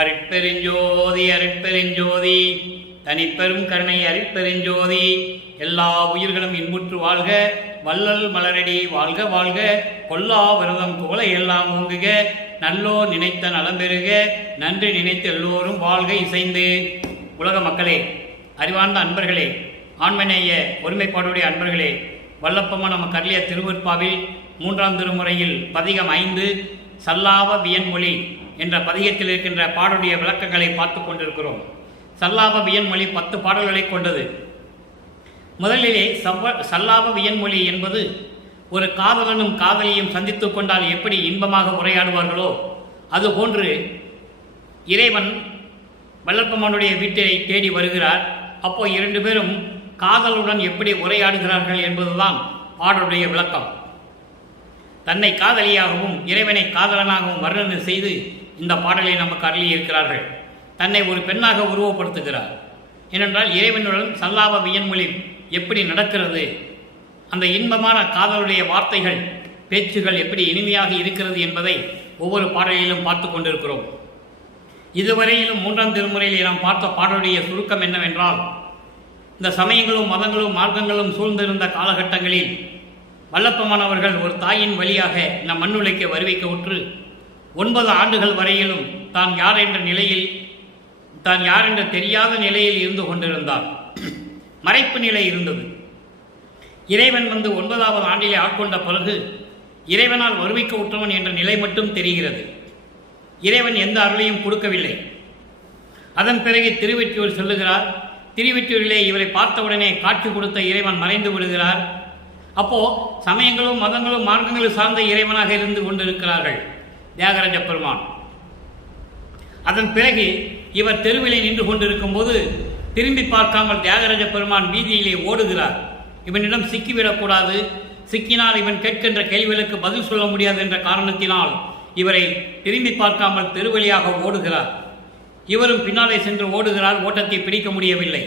அருட்பெருஞ்சோதி அருட்பெருஞ்சோதி தனிப்பெரும் கருணை அருட்பெருஞ்சோதி. எல்லா உயிர்களும் இன்புற்று வாழ்க, வள்ளல் மலரடி வாழ்க வாழ்க, கொல்லா விரதம் குவளை எல்லாம் ஓங்குக, நல்லோ நினைத்த நலம் பெறுக, நன்றி நினைத்து எல்லோரும் வாழ்க இசைந்து. உலக மக்களே, அறிவார்ந்த அன்பர்களே, ஆண்மநேய ஒருமைப்பாடுடைய அன்பர்களே, வல்லப்பம்மா நம்ம கர்லிய திருவருட்பாவில் 3ஆம் திருமுறையில் பதிகம் 5 சல்லாப வியன்மொழி என்ற பதிகத்தில் இருக்கின்ற பாடலுடைய விளக்கங்களை பார்த்து கொண்டிருக்கிறோம். சல்லாப வியன்மொழி 10 பாடல்களை கொண்டது. முதலிலே சல்லாப வியன்மொழி என்பது ஒரு காதலனும் காதலியும் சந்தித்து கொண்டால் எப்படி இன்பமாக உரையாடுவார்களோ அதுபோன்று இறைவன் வல்லப்பம்மனுடைய வீட்டை தேடி வருகிறார். அப்போ 2 பேரும் காதலுடன் எப்படி உரையாடுகிறார்கள் என்பதுதான் பாடலுடைய விளக்கம். தன்னை காதலியாகவும் இறைவனை காதலனாகவும் வர்ணனை செய்து இந்த பாடலை நமக்கு அருளி இருக்கிறார்கள். தன்னை ஒரு பெண்ணாக உருவப்படுத்துகிறார். ஏனென்றால் இறைவனுடன் சல்லாப வியன்மொழி எப்படி நடக்கிறது, அந்த இன்பமான காதலுடைய வார்த்தைகள் பேச்சுகள் எப்படி இனிமையாக இருக்கிறது என்பதை ஒவ்வொரு பாடலிலும் பார்த்து கொண்டிருக்கிறோம். இதுவரையிலும் 3ஆம் திருமுறையிலே நாம் பார்த்த பாடலுடைய சுருக்கம் என்னவென்றால், இந்த சமயங்களும் மதங்களும் மார்க்கங்களும் சூழ்ந்திருந்த காலகட்டங்களில் வல்லப்பமானவர்கள் ஒரு தாயின் வழியாக நம் மண்ணுலைக்கு வருவிக்க உற்று 9 ஆண்டுகள் வரையிலும் தான் யார் என்ற தெரியாத நிலையில் இருந்து கொண்டிருந்தார். மறைப்பு நிலை இருந்தது. இறைவன் வந்து 9ஆவது ஆண்டிலே ஆட்கொண்ட பிறகு இறைவனால் வருவிக்க உற்றவன் என்ற நிலை மட்டும் தெரிகிறது. இறைவன் எந்த அருளையும் கொடுக்கவில்லை. அதன் பிறகு திருவெற்றியூர் செல்லுகிறார். திருவெற்றியூரிலே இவரை பார்த்தவுடனே காட்சி கொடுத்த இறைவன் மறைந்து விடுகிறார். அப்போ சமயங்களும் மதங்களும் மார்க்கங்களும் சார்ந்த இறைவனாக இருந்து கொண்டிருக்கிறார்கள் தியாகராஜ பெருமான். அதன் பிறகு இவர் தெருவிலே நின்று கொண்டிருக்கும் போது திரும்பி பார்க்காமல் தியாகராஜ பெருமான் வீதியிலே ஓடுகிறார். இவனிடம் சிக்கிவிடக்கூடாது, சிக்கினால் இவன் கேட்கின்ற கேள்விகளுக்கு பதில் சொல்ல முடியாது என்ற காரணத்தினால் இவரை திரும்பி பார்க்காமல் தெருவழியாக ஓடுகிறார். இவரும் பின்னாலே சென்று ஓடுகிறார். ஓட்டத்தை பிடிக்க முடியவில்லை.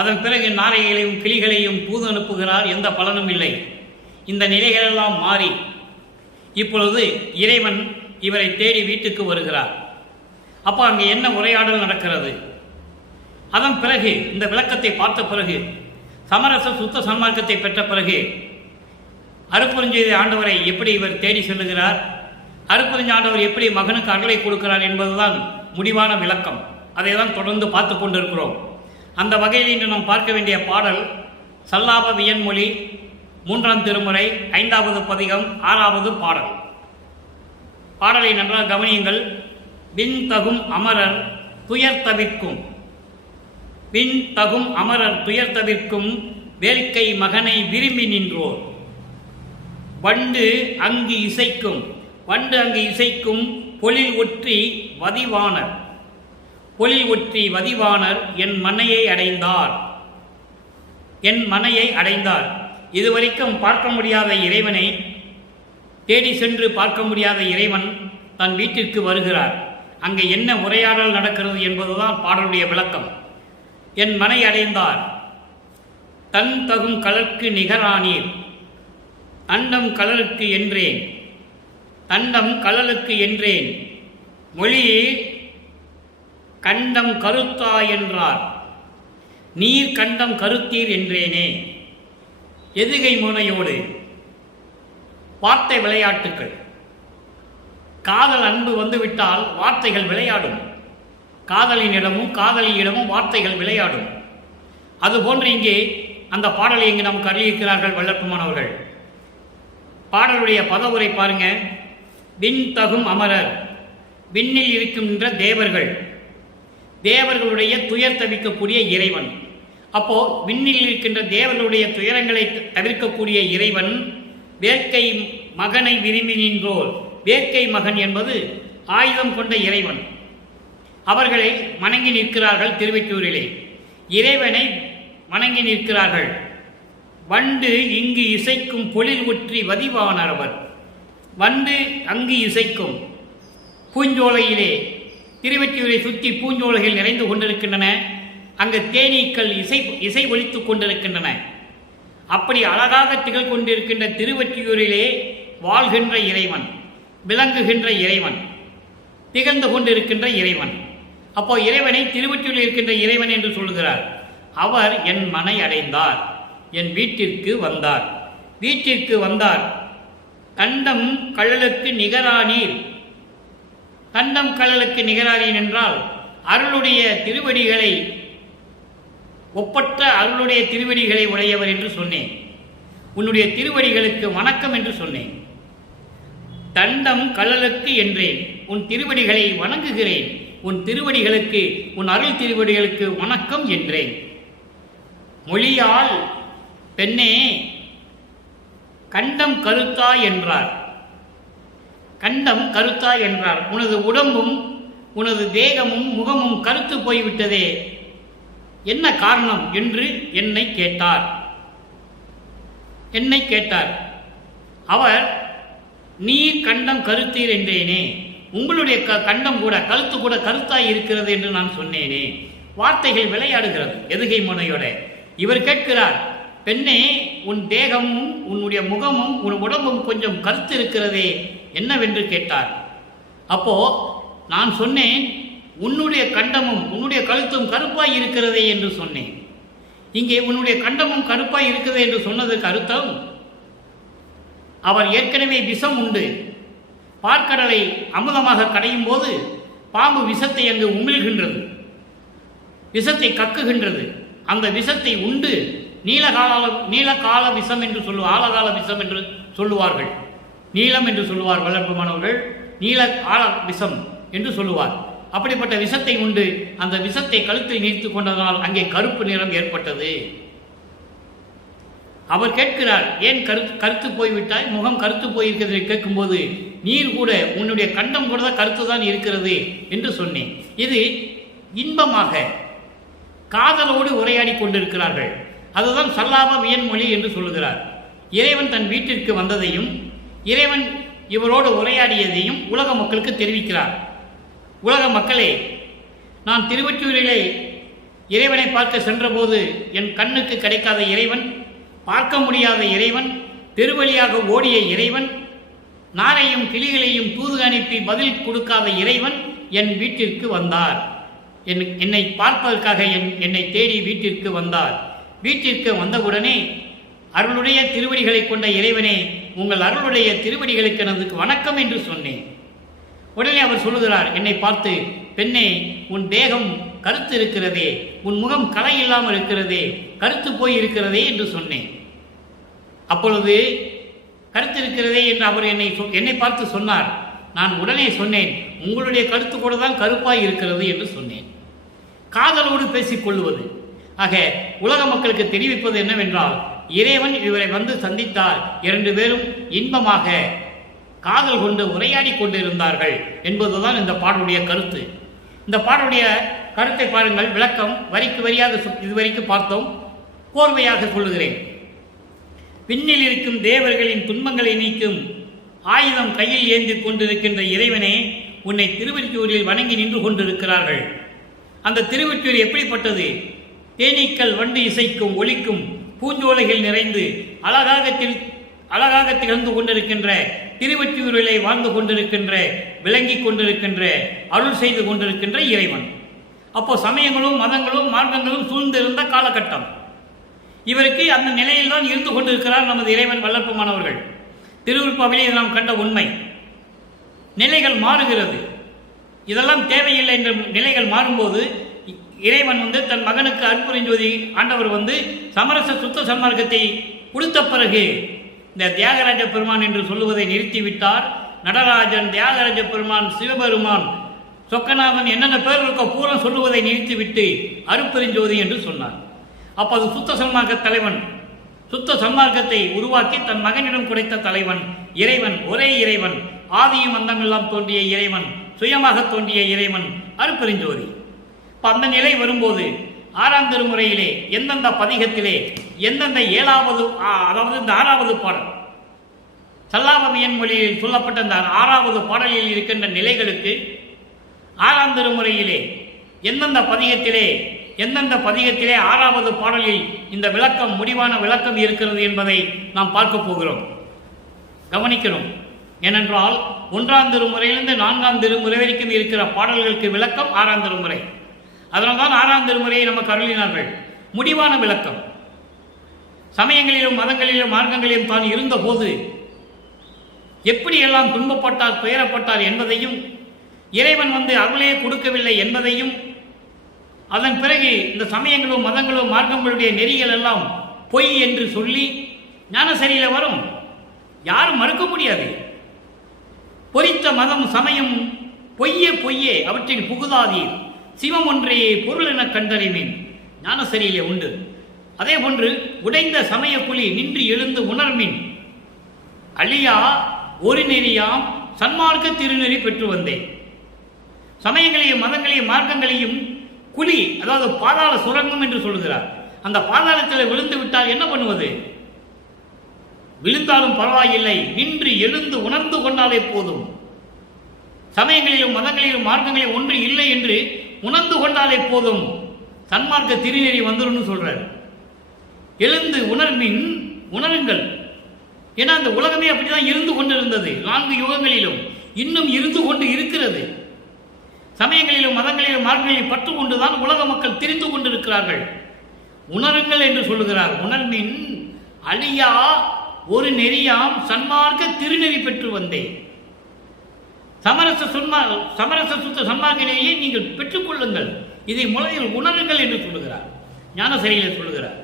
அதன் பிறகு நாரைகளையும் கிளிகளையும் தூது அனுப்புகிறார். எந்த பலனும் இல்லை. இந்த நிலைகளெல்லாம் மாறி இப்பொழுது இறைவன் இவரை தேடி வீட்டுக்கு வருகிறார். அப்போ அங்கே என்ன உரையாடல் நடக்கிறது? அதன் பிறகு இந்த விளக்கத்தை பார்த்த பிறகு, சமரச சுத்த சன்மார்க்கத்தை பெற்ற பிறகு அருட்பெருஞ்சோதி ஆண்டவரை எப்படி இவர் தேடி செல்லுகிறார், அருட்பெருஞ்சோதி ஆண்டவர் எப்படி மகனுக்கு அருளை கொடுக்கிறார் என்பதுதான் முடிவான விளக்கம். அதை தான் தொடர்ந்து பார்த்து கொண்டிருக்கிறோம். அந்த வகையில் இன்று நாம் பார்க்க வேண்டிய பாடல் சல்லாப வியன்மொழி 3ஆம் திருமுறை 5வது பதிகம் 6வது பாடல். பாடலை நன்றாக கவனியுங்கள். விண் தகும் அமரர் துயர் தவிர்க்கும், விண் தகும் அமரர் துயர் தவிர்க்கும், வேல்கை மகனை விரும்பி நின்றோர், வண்டு அங்கு இசைக்கும், வண்டு அங்கு இசைக்கும், பொழில் ஒற்றி வதிவானர், பொழில் ஒற்றி வதிவானர், என் மனையை அடைந்தார், என் மனையை அடைந்தார். இதுவரைக்கும் பார்க்க முடியாத இறைவனை, தேடி சென்று பார்க்க முடியாத இறைவன் தன் வீட்டிற்கு வருகிறார். அங்கே என்ன உரையாடல் நடக்கிறது என்பதுதான் பாடலுடைய விளக்கம். என் மனை அடைந்தார், தன் தகும் கலர்க்கு நிகரானீர், அண்டம் கலருக்கு என்றேன், தண்டம் கலலுக்கு என்றேன், மொழியே கண்டம் கருத்தா என்றார், நீர் கண்டம் கருத்தீர் என்றேனே. எதுகை முனையோடு வார்த்தை விளையாட்டுக்கள். காதல் அன்பு வந்துவிட்டால் வார்த்தைகள் விளையாடும். காதலினிடமும் காதலியிடமும் வார்த்தைகள் விளையாடும். அதுபோன்று இங்கே அந்த பாடலை இங்கு நமக்கு அறிவிக்கிறார்கள் வல்லப்பமானவர்கள். பாடலுடைய பதவுரை பாருங்க. விண் தகும் அமரர், விண்ணில் இருக்கின்ற தேவர்கள், தேவர்களுடைய துயர் தவிர்க்கக்கூடிய இறைவன். அப்போ விண்ணில் இருக்கின்ற தேவர்களுடைய துயரங்களை தவிர்க்கக்கூடிய இறைவன் வேட்கை மகனை விரும்பி நின்றோர். வேட்கை மகன் என்பது ஆயுதம் கொண்ட இறைவன். அவர்களை வணங்கி நிற்கிறார்கள். திருவெற்றியூரிலே இறைவனை வணங்கி நிற்கிறார்கள். வண்டு இங்கு இசைக்கும், பொழில் ஒற்றி வதிவானார் அவர், வண்டு அங்கு இசைக்கும். பூஞ்சோலையிலே திருவெற்றியூரை சுற்றி பூஞ்சோலைகள் நிறைந்து கொண்டிருக்கின்றன. அங்கு தேனீக்கள் இசை ஒலித்துக் கொண்டிருக்கின்றன. அப்படி அழகாக திகழ் கொண்டிருக்கின்ற திருவெற்றியூரிலே வாழ்கின்ற இறைவன், விளங்குகின்ற இறைவன், திகழ்ந்து கொண்டிருக்கின்ற இறைவன். அப்போ இறைவனை திருவொற்றியூரில் இருக்கின்ற இறைவன் என்று சொல்கிறார். அவர் என் மனை அடைந்தார், என் வீட்டிற்கு வந்தார். வீட்டிற்கு வந்தார். கண்டம் கழலுக்கு நிகரானீர். கண்டம் கழலுக்கு நிகரானீர் என்றால் அருளுடைய திருவடிகளை, ஒப்பற்ற அருளுடைய திருவடிகளை உடையவர் என்று சொன்னேன். உன்னுடைய திருவடிகளுக்கு வணக்கம் என்று சொன்னேன். தண்டம் கழலுக்கு என்றேன். உன் திருவடிகளை வணங்குகிறேன். உன் திருவடிகளுக்கு, உன் அருள் திருவடிகளுக்கு வணக்கம் என்றேன். மொழியால் பெண்ணே கண்டம் கருத்தா என்றார். கண்டம் கருத்தா என்றார். உனது உடம்பும் உனது தேகமும் முகமும் கருத்து போய்விட்டதே, என்ன காரணம் என்று என்னை கேட்டார். அவர் நீர் கண்டம் கருத்தீர் என்றேனே, உங்களுடைய கண்டம் கூட, கழுத்து கூட கருத்தாய் இருக்கிறது என்று நான் சொன்னேனே. வார்த்தைகள் விளையாடுகிறது எதுகை முனையோட. இவர் கேட்கிறார், பெண்ணே உன் தேகமும் உன்னுடைய முகமும் உன் உடம்பும் கொஞ்சம் கருத்து இருக்கிறதே, என்னவென்று கேட்டார். அப்போ நான் சொன்னேன், உன்னுடைய கண்டமும் உன்னுடைய கழுத்தும் கருப்பாய் இருக்கிறதே என்று சொன்னேன். இங்கே உன்னுடைய கண்டமும் கருப்பாய் இருக்கிறது என்று சொன்னதுக்கு அர்த்தம், அவர் ஏற்கனவே விஷம் உண்டு. பார்க்கடலை அமுதமாக கடையும் போது பாம்பு விஷத்தை அங்கு உமிழ்கின்றது, விஷத்தை கக்குகின்றது. அந்த விஷத்தை உண்டு நீலகால விஷம் என்று ஆழகால விஷம் என்று சொல்லுவார்கள். நீலம் என்று சொல்லுவார் வளர்ப்புமானவர்கள், நீல ஆழ விஷம் என்று சொல்லுவார். அப்படிப்பட்ட விஷத்தை உண்டு அந்த விஷத்தை கழுத்தில் நீர்த்து கொண்டதனால் அங்கே கருப்பு நிறம் ஏற்பட்டது. அவர் கேட்கிறார், ஏன் கருத்து போய்விட்டாய், முகம் கருத்து போயிருக்கிறது கேட்கும்போது, நீர் கூட உன்னுடைய கண்டம் கூட கருத்து தான் இருக்கிறது என்று சொன்னேன். இது இன்பமாக காதலோடு உரையாடி கொண்டிருக்கிறார்கள். அதுதான் சல்லாப வியன்மொழி என்று சொல்லுகிறார். இறைவன் தன் வீட்டிற்கு வந்ததையும் இறைவன் இவரோடு உரையாடியதையும் உலக மக்களுக்கு தெரிவிக்கிறார். உலக மக்களே, நான் திருவொற்றியூரிலே இறைவனை பார்க்க சென்றபோது என் கண்ணுக்கு கிடைக்காத இறைவன், பார்க்க முடியாத இறைவன், பெருவழியாக ஓடிய இறைவன், நாரையும் கிளிகளையும் தூது அனுப்பி பதில் கொடுக்காத இறைவன் என் வீட்டிற்கு வந்தார். என்னை பார்ப்பதற்காக என்னை தேடி வீட்டிற்கு வந்தார். வீட்டிற்கு வந்தவுடனே அருளுடைய திருவடிகளை கொண்ட இறைவனே, உங்கள் அருளுடைய திருவடிகளுக்கு எனது வணக்கம் என்று சொன்னேன். உடனே அவர் சொல்லுகிறார் என்னை பார்த்து, பெண்ணே உன் தேகம் கருத்து இருக்கிறதே, உன் முகம் களை இல்லாமல் இருக்கிறதே, கருத்து போய் இருக்கிறதே என்று சொன்னேன். அப்பொழுது கருத்து இருக்கிறதே என்று அவர் என்னை பார்த்து சொன்னார். நான் உடனே சொன்னேன், உங்களுடைய கருத்து கூட தான் கருப்பாய் இருக்கிறது என்று சொன்னேன். காதலோடு பேசிக்கொள்வது. ஆக உலக மக்களுக்கு தெரிவிப்பது என்னவென்றால், இறைவன் இவரை வந்து சந்தித்தார், இரண்டு பேரும் இன்பமாக காதல் கொண்டு உரையாடி கொண்டிருந்தார்கள் என்பதுதான் இந்த பாடலுடைய கருத்து. இந்த பாடலுடைய கருத்தை பாருங்கள், விளக்கம் வரிக்கு வரியாக இதுவரைக்கும் பார்த்தோம். கோர்வையாக சொல்லுகிறேன். விண்ணில் இருக்கும் தேவர்களின் துன்பங்களை நீக்கும் ஆயுதம் கையில் ஏந்தி கொண்டிருக்கின்ற இறைவனே, உன்னை திருவொற்றியூரில் வணங்கி நின்று கொண்டிருக்கிறார்கள். அந்த திருவொற்றியூர் எப்படிப்பட்டது? தேனீக்கள் வண்டு இசைக்கும் ஒலிக்கும் பூஞ்சோலைகள் நிறைந்து அழகாக திகழ்ந்து கொண்டிருக்கின்ற திருவொற்றியூரிலே வாழ்ந்து கொண்டிருக்கின்ற, விளங்கி கொண்டிருக்கின்ற, அருள் செய்து கொண்டிருக்கின்ற இறைவன். அப்போ சமயங்களும் மதங்களும் மார்க்கங்களும் சூழ்ந்திருந்த காலகட்டம். இவருக்கு அந்த நிலையில் தான் இருந்து கொண்டிருக்கிறார் நமது இறைவன் வல்லற்பமானவர்கள். திருவிருப்பாவிலே நாம் கண்ட உண்மை. நிலைகள் மாறுகிறது. இதெல்லாம் தேவையில்லை என்ற நிலைகள் மாறும்போது இறைவன் தன் மகனுக்கு அருட்பெருஞ்சோதி ஆண்டவர் சமரச சுத்த சன்மார்க்கத்தை கொடுத்த பிறகு இந்த தியாகராஜ பெருமான் என்று சொல்லுவதை நிறுத்திவிட்டார். நடராஜன், தியாகராஜ பெருமான், சிவபெருமான், சொக்கநாதன் என்னென்ன பேர் இருக்க பூரம் சொல்லுவதை நிறுத்திவிட்டு அருட்பெருஞ்சோதி என்று சொன்னார். அப்போ அது சுத்த சன்மார்க்க தலைவன், சுத்த சன்மார்க்கத்தை உருவாக்கி தன் மகனிடம் குறைத்த தலைவன் இறைவன், ஒரே இறைவன், ஆதியும் அந்தமெல்லாம் தோன்றிய இறைவன், சுயமாக தோன்றிய இறைவன் அருட்பெருஞ்சோதி. அந்த நிலை வரும்போது ஆறாம் திருமுறையிலே எந்தெந்த பதிகத்திலே எந்தெந்த அதாவது இந்த 6வது பாடல் சல்லாபவியன் மொழியில் சொல்லப்பட்ட இந்த 6வது பாடலில் இருக்கின்ற நிலைகளுக்கு 6ஆம் திருமுறையிலே எந்தெந்த பதிகத்திலே 6வது பாடலில் இந்த விளக்கம், முடிவான விளக்கம் இருக்கிறது என்பதை நாம் பார்க்க போகிறோம். கவனிக்கணும். ஏனென்றால் 1ஆம் திருமுறையிலிருந்து 4ஆம் திருமுறை வரைக்கும் இருக்கிற பாடல்களுக்கு விளக்கம் 6ஆம் திருமுறை. அதனால்தான் 6ஆம் திருமுறையை நமக்கு அருளினார்கள். முடிவான விளக்கம். சமயங்களிலும் மதங்களிலும் மார்க்கங்களிலும் தான் இருந்தபோது எப்படியெல்லாம் துன்பப்பட்டார், துயரப்பட்டார் என்பதையும், இறைவன் அருளே கொடுக்கவில்லை என்பதையும், அதன் பிறகு இந்த சமயங்களும் மதங்களும் மார்க்கங்களுடைய நெறிகள் எல்லாம் பொய் என்று சொல்லி ஞானசரியில வரும். யாரும் மறுக்க முடியாது. பொறித்த மதம் சமயம் பொய்யே பொய்யே அவற்றில் புகுதாதீர், சிவம் ஒன்றையே பொருள் என கண்டறிவேன் ஞானசரியிலே உண்டு. அதே போன்று உடைந்த சமய புலி நின்று எழுந்து உணர்மின், அழியா ஒரு நெறியாம் சன்மார்க்க திருநெறி பெற்று வந்தேன். சமயங்களையும் மதங்களையும் மார்க்கங்களையும் குழி, அதாவது பாதாள சுரங்கம் என்று சொல்கிறார். அந்த பாதாளத்தில் விழுந்து விட்டால் என்ன பண்ணுவது? விழுந்தாலும் பரவாயில்லை, நின்று எழுந்து உணர்ந்து கொண்டாலே போதும். சமயங்களிலும் மதங்களிலும் மார்க்கங்களிலும் ஒன்று இல்லை என்று உணர்ந்து கொண்டாலே போதும், சன்மார்க்க திருநெறி வந்துடும் சொல்றார். எழுந்து உணர்மின், உணருங்கள். ஏன்னா அந்த உலகமே அப்படிதான் இருந்து கொண்டிருந்தது. 4 யுகங்களிலும் இன்னும் இருந்து கொண்டு இருக்கிறது. சமயங்களிலும் மதங்களிலும் மார்க்கங்களிலும் பற்று கொண்டுதான் உலக மக்கள் திரிந்து கொண்டிருக்கிறார்கள். உணருங்கள் என்று சொல்லுகிறார். உணர்மின், அழியா ஒரு நெறியாம் சன்மார்க்க திருநெறி பெற்று வந்தேன். சமரச சுத்த சன்மார்க்க நெறியை நீங்கள் பெற்றுக்கொள்ளுங்கள், இதை முதலில் உணருங்கள் என்று சொல்லுகிறார். ஞானசரியிலே சொல்லுகிறார்.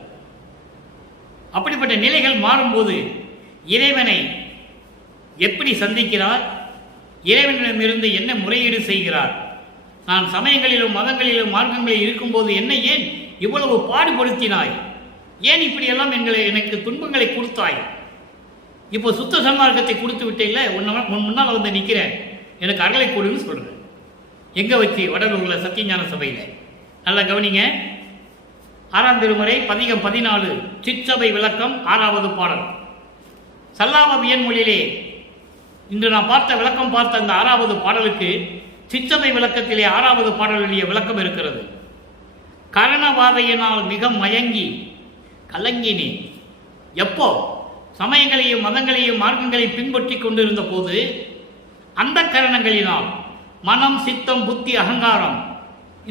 அப்படிப்பட்ட நிலைகள் மாறும்போது இறைவனை எப்படி சந்திக்கிறார், இறைவனிடமிருந்து என்ன முறையீடு செய்கிறார், நான் சமயங்களிலும் மதங்களிலும் மார்க்கங்களில் இருக்கும்போது என்னை ஏன் இவ்வளவு பாடுபடுத்தினாய், ஏன் இப்படியெல்லாம் எனக்கு துன்பங்களை கொடுத்தாய், இப்போ சுத்த சன்மார்க்கத்தை கொடுத்து விட்டே உன் முன்னால் நிற்கிறேன், எனக்கு அருளை கொடுன்னு சொல்கிறேன். எங்கே வச்சு? வடலூரில் சத்தியஞான சபையில். நல்லா கவனிங்க. 6ஆம் திருமுறை பதிகம் 14 சிற்சபை விளக்கம் 6வது பாடல். சல்லாபவியன் மொழியிலே இன்று நான் விளக்கம் பார்த்த அந்த 6வது பாடலுக்கு சிற்சபை விளக்கத்திலே 6வது பாடலுடைய விளக்கம் இருக்கிறது. கரணவாதையினால் மிக மயங்கி கலங்கினேன். எப்போ? சமயங்களையும் மதங்களையும் மார்க்கங்களையும் பின்பற்றி கொண்டிருந்த போது அந்த கரணங்களினால் மனம், சித்தம், புத்தி, அகங்காரம்,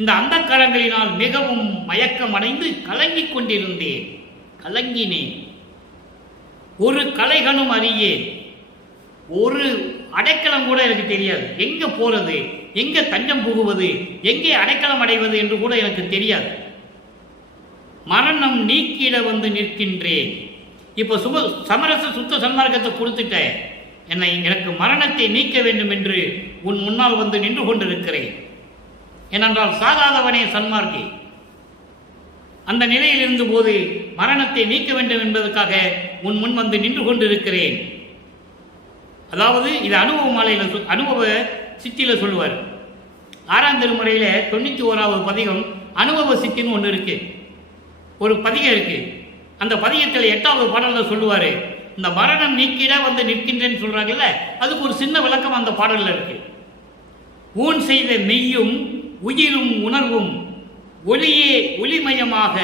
இந்த அந்த கரணங்களினால் மிகவும் மயக்கம் அடைந்து கலங்கிக் கொண்டிருந்தேன். கலங்கினேன். ஒரு கலைகனும் அறியேன், ஒரு அடைக்கலம் கூட எனக்கு தெரியாது. எங்கே போறது, எங்கே தஞ்சம் புகுவது, எங்கே அடைக்கலம் அடைவது என்று கூட எனக்கு தெரியாது. மரணம் நீக்கிட நிற்கின்றேன். இப்போ சமரச சுத்த சன்மார்க்கத்தை கொடுத்துட்டேன், எனக்கு மரணத்தை நீக்க வேண்டும் என்று உன் முன்னால் நின்று கொண்டிருக்கிறேன். ஏனென்றால் சாகாதவனே சன்மார்க்கி. அந்த நிலையில் இருந்தபோது மரணத்தை நீக்க வேண்டும் என்பதற்காக உன் முன் நின்று கொண்டிருக்கிறேன். அதாவது இது அனுபவ மாலையில் அனுபவ சித்தியில் சொல்லுவார். 6ஆம் திருமுறையில் 91வது பதிகம் அனுபவ சித்தின்னு ஒன்று இருக்கு, ஒரு பதிகம் இருக்கு. அந்த பதிகத்தில் 8வது பாடலில் சொல்லுவார், இந்த மரணம் நீக்கிட நிற்கின்றேன்னு சொல்றாங்கல்ல, அதுக்கு ஒரு சின்ன விளக்கம் அந்த பாடலில் இருக்கு. ஊன் செய்த மெய்யும் உயிரும் உணர்வும் ஒளியே ஒளிமயமாக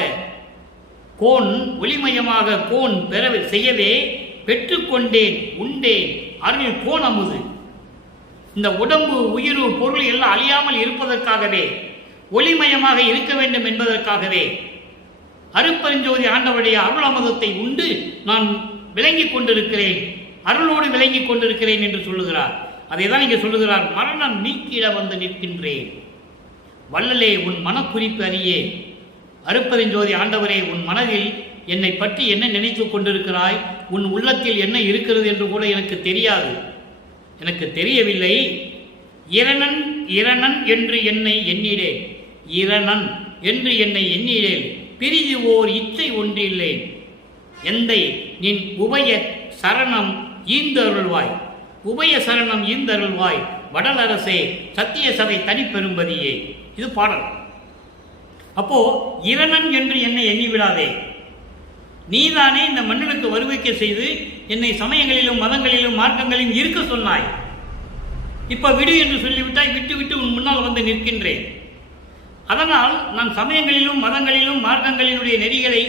கோன் பெற செய்யவே பெற்றுக்கொண்டேன் உண்டேன் அருள் கோன் அமுது. இந்த உடம்பு, உயிர், பொருள் எல்லாம் அழியாமல் இருப்பதற்காகவே, ஒளிமயமாக இருக்க வேண்டும் என்பதற்காகவே அருட்பெருஞ்சோதி ஆண்டவருடைய அருள் அமுதத்தை உண்டு நான் விளங்கிக் கொண்டிருக்கிறேன், அருளோடு விளங்கிக் கொண்டிருக்கிறேன் என்று சொல்லுகிறார். அதை தான் இங்கே சொல்லுகிறார். மரணம் நீக்கிட நிற்கின்றேன். வள்ளலே உன் மனக்குறிப்பு அறியே. அருட்பெருஞ்சோதி ஆண்டவரே, உன் மனதில் என்னை பற்றி என்ன நினைத்து கொண்டிருக்கிறாய், உன் உள்ளத்தில் என்ன இருக்கிறது என்று கூட எனக்கு தெரியாது, எனக்கு தெரியவில்லை. இரணன் என்று என்னை எண்ணிடேன், இரணன் என்று என்னை எண்ணிடேன், பிரிது ஓர் இச்சை ஒன்றில்லேன். எந்தை நின் உபய சரணம் ஈந்தருள்வாய், உபய சரணம் ஈந்தருள்வாய், வடலரசே சத்திய சபை தனிப்பெரும்பதியே. இது பாடல். அப்போ இரணன் என்று என்னை எண்ணிவிடாதே, நீதானே இந்த மண்ணுக்கு வருவிக்க செய்து என்னை சமயங்களிலும் மதங்களிலும் மார்க்கங்களிலும் இருக்க சொன்னாய். இப்ப விடு என்று சொல்லிவிட்டாய், விட்டு விட்டு உன் முன்னால் நிற்கின்றேன். அதனால் நான் சமயங்களிலும் மதங்களிலும் மார்க்கங்களினுடைய நெறிகளை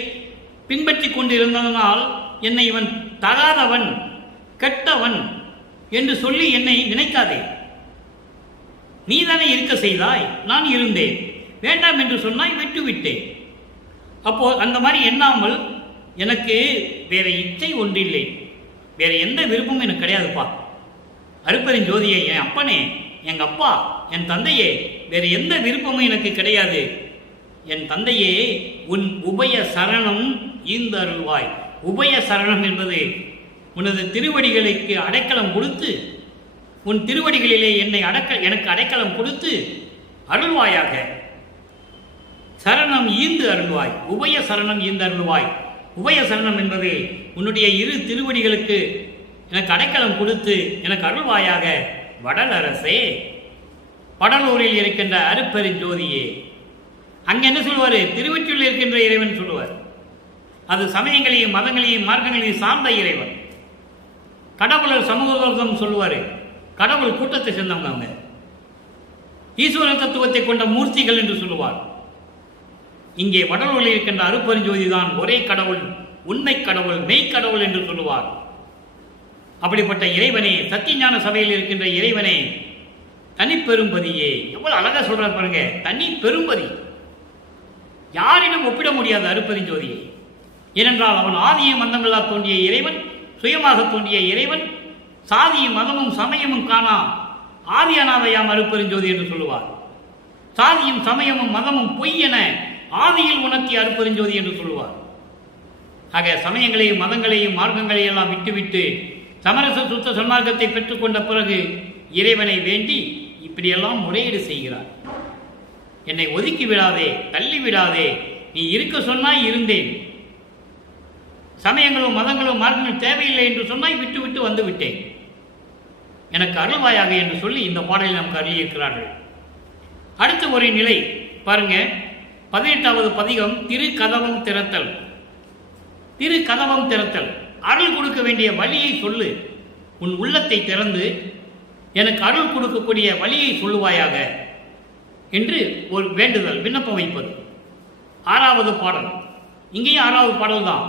பின்பற்றி கொண்டிருந்ததனால் என்னை இவன் தகாதவன், கெட்டவன், என்று சொல்லி என்னை நினைக்காதே. நீதானே இருக்க செய்தாய், நான் இருந்தேன். வேண்டாம் என்று சொன்னாய், விட்டுவிட்டேன். அப்போ அந்த மாதிரி எண்ணாமல், எனக்கு வேற இச்சை ஒன்றில்லை, வேற எந்த விருப்பமும் எனக்கு கிடையாதுப்பா. அருட்பெருஞ்சோதியே, என் அப்பனே, எங்கள் அப்பா, என் தந்தையே, வேறு எந்த விருப்பமும் எனக்கு கிடையாது. என் தந்தையே, உன் உபய சரணம் ஈந்து அருள்வாய். உபய சரணம் என்பது உனது திருவடிகளுக்கு அடைக்கலம் கொடுத்து, உன் திருவடிகளிலே எனக்கு அடைக்கலம் கொடுத்து அருள்வாயாக. சரணம் ஈந்து அருள்வாய், உபய சரணம் ஈந்து அருள்வாய். உபய சரணம் என்பது உன்னுடைய இரு திருவடிகளுக்கு எனக்கு அடைக்கலம் கொடுத்து எனக்கு அருள்வாயாக. வடல் அரசே, வடலூரில் இருக்கின்ற அருட்பெருஞ்சோதியே. அங்கே என்ன சொல்லுவார்? திருவொற்றியூரில் இருக்கின்ற இறைவன் சொல்லுவார். அது சமயங்களையும் மதங்களையும் மார்க்கங்களையும் சார்ந்த இறைவன். கடவுளர் சமூகம் சொல்லுவார், கடவுள் கூட்டத்தை சேர்ந்தவங்க அவங்க. ஈஸ்வர தத்துவத்தை கொண்ட மூர்த்திகள் என்று சொல்லுவார். இங்கே வடலூரில் இருக்கின்ற அருட்பெருஞ்சோதி தான் ஒரே கடவுள், உண்மை கடவுள், மெய்க்கடவுள் என்று சொல்லுவார். அப்படிப்பட்ட இறைவனே, சத்தியஞான சபையில் இருக்கின்ற இறைவனே, தனிப்பெரும்பதியே. எவ்வளவு அழகா சொல்றார் பாருங்க, தனி பெரும்பதி. யாரிடம் ஒப்பிட முடியாத அருட்பெருஞ்சோதியை. ஏனென்றால் அவன் ஆதியும் மந்தமில்லா தோன்றிய இறைவன், சுயமாக தோன்றிய இறைவன், சாதியும் மதமும் சமயமும் காணா ஆதியானாவையாம் அருட்பெருஞ்சோதி என்று சொல்லுவார். சாதியும் சமயமும் மதமும் பொய் என ஆதியில் உணர்த்திய அருட்பெருஞ்சோதி என்று சொல்லுவார். ஆக சமயங்களையும் மதங்களையும் மார்க்கங்களையும் எல்லாம் விட்டுவிட்டு சமரச சுத்த சன்மார்க்கத்தை பெற்றுக்கொண்ட பிறகு இறைவனை வேண்டி இப்படியெல்லாம் முறையீடு செய்கிறார். என்னை ஒதுக்கி விடாதே, தள்ளி விடாதே, நீ இருக்க சொன்னாய், இருந்தேன். சமயங்களும் மதங்களும் மார்க்கங்களும் தேவையில்லை என்று சொன்னாய், விட்டு விட்டு வந்து விட்டேன். எனக்கு அருள்வாயாக என்று சொல்லி இந்த பாடலில் நமக்கு அருளியிருக்கிறார்கள். அடுத்த ஒரு நிலை பாருங்க, 18வது பதிகம், திருக்கதவம் திறத்தல். திருக்கதவம் திறத்தல், அருள் கொடுக்க வேண்டிய வழியை சொல்லு. உன் உள்ளத்தை திறந்து எனக்கு அருள் கொடுக்கக்கூடிய வழியை சொல்லுவாயாக என்று ஒரு வேண்டுதல், விண்ணப்பம் வைப்பது. 6வது பாடல், இங்கேயும் 6வது பாடல் தான்.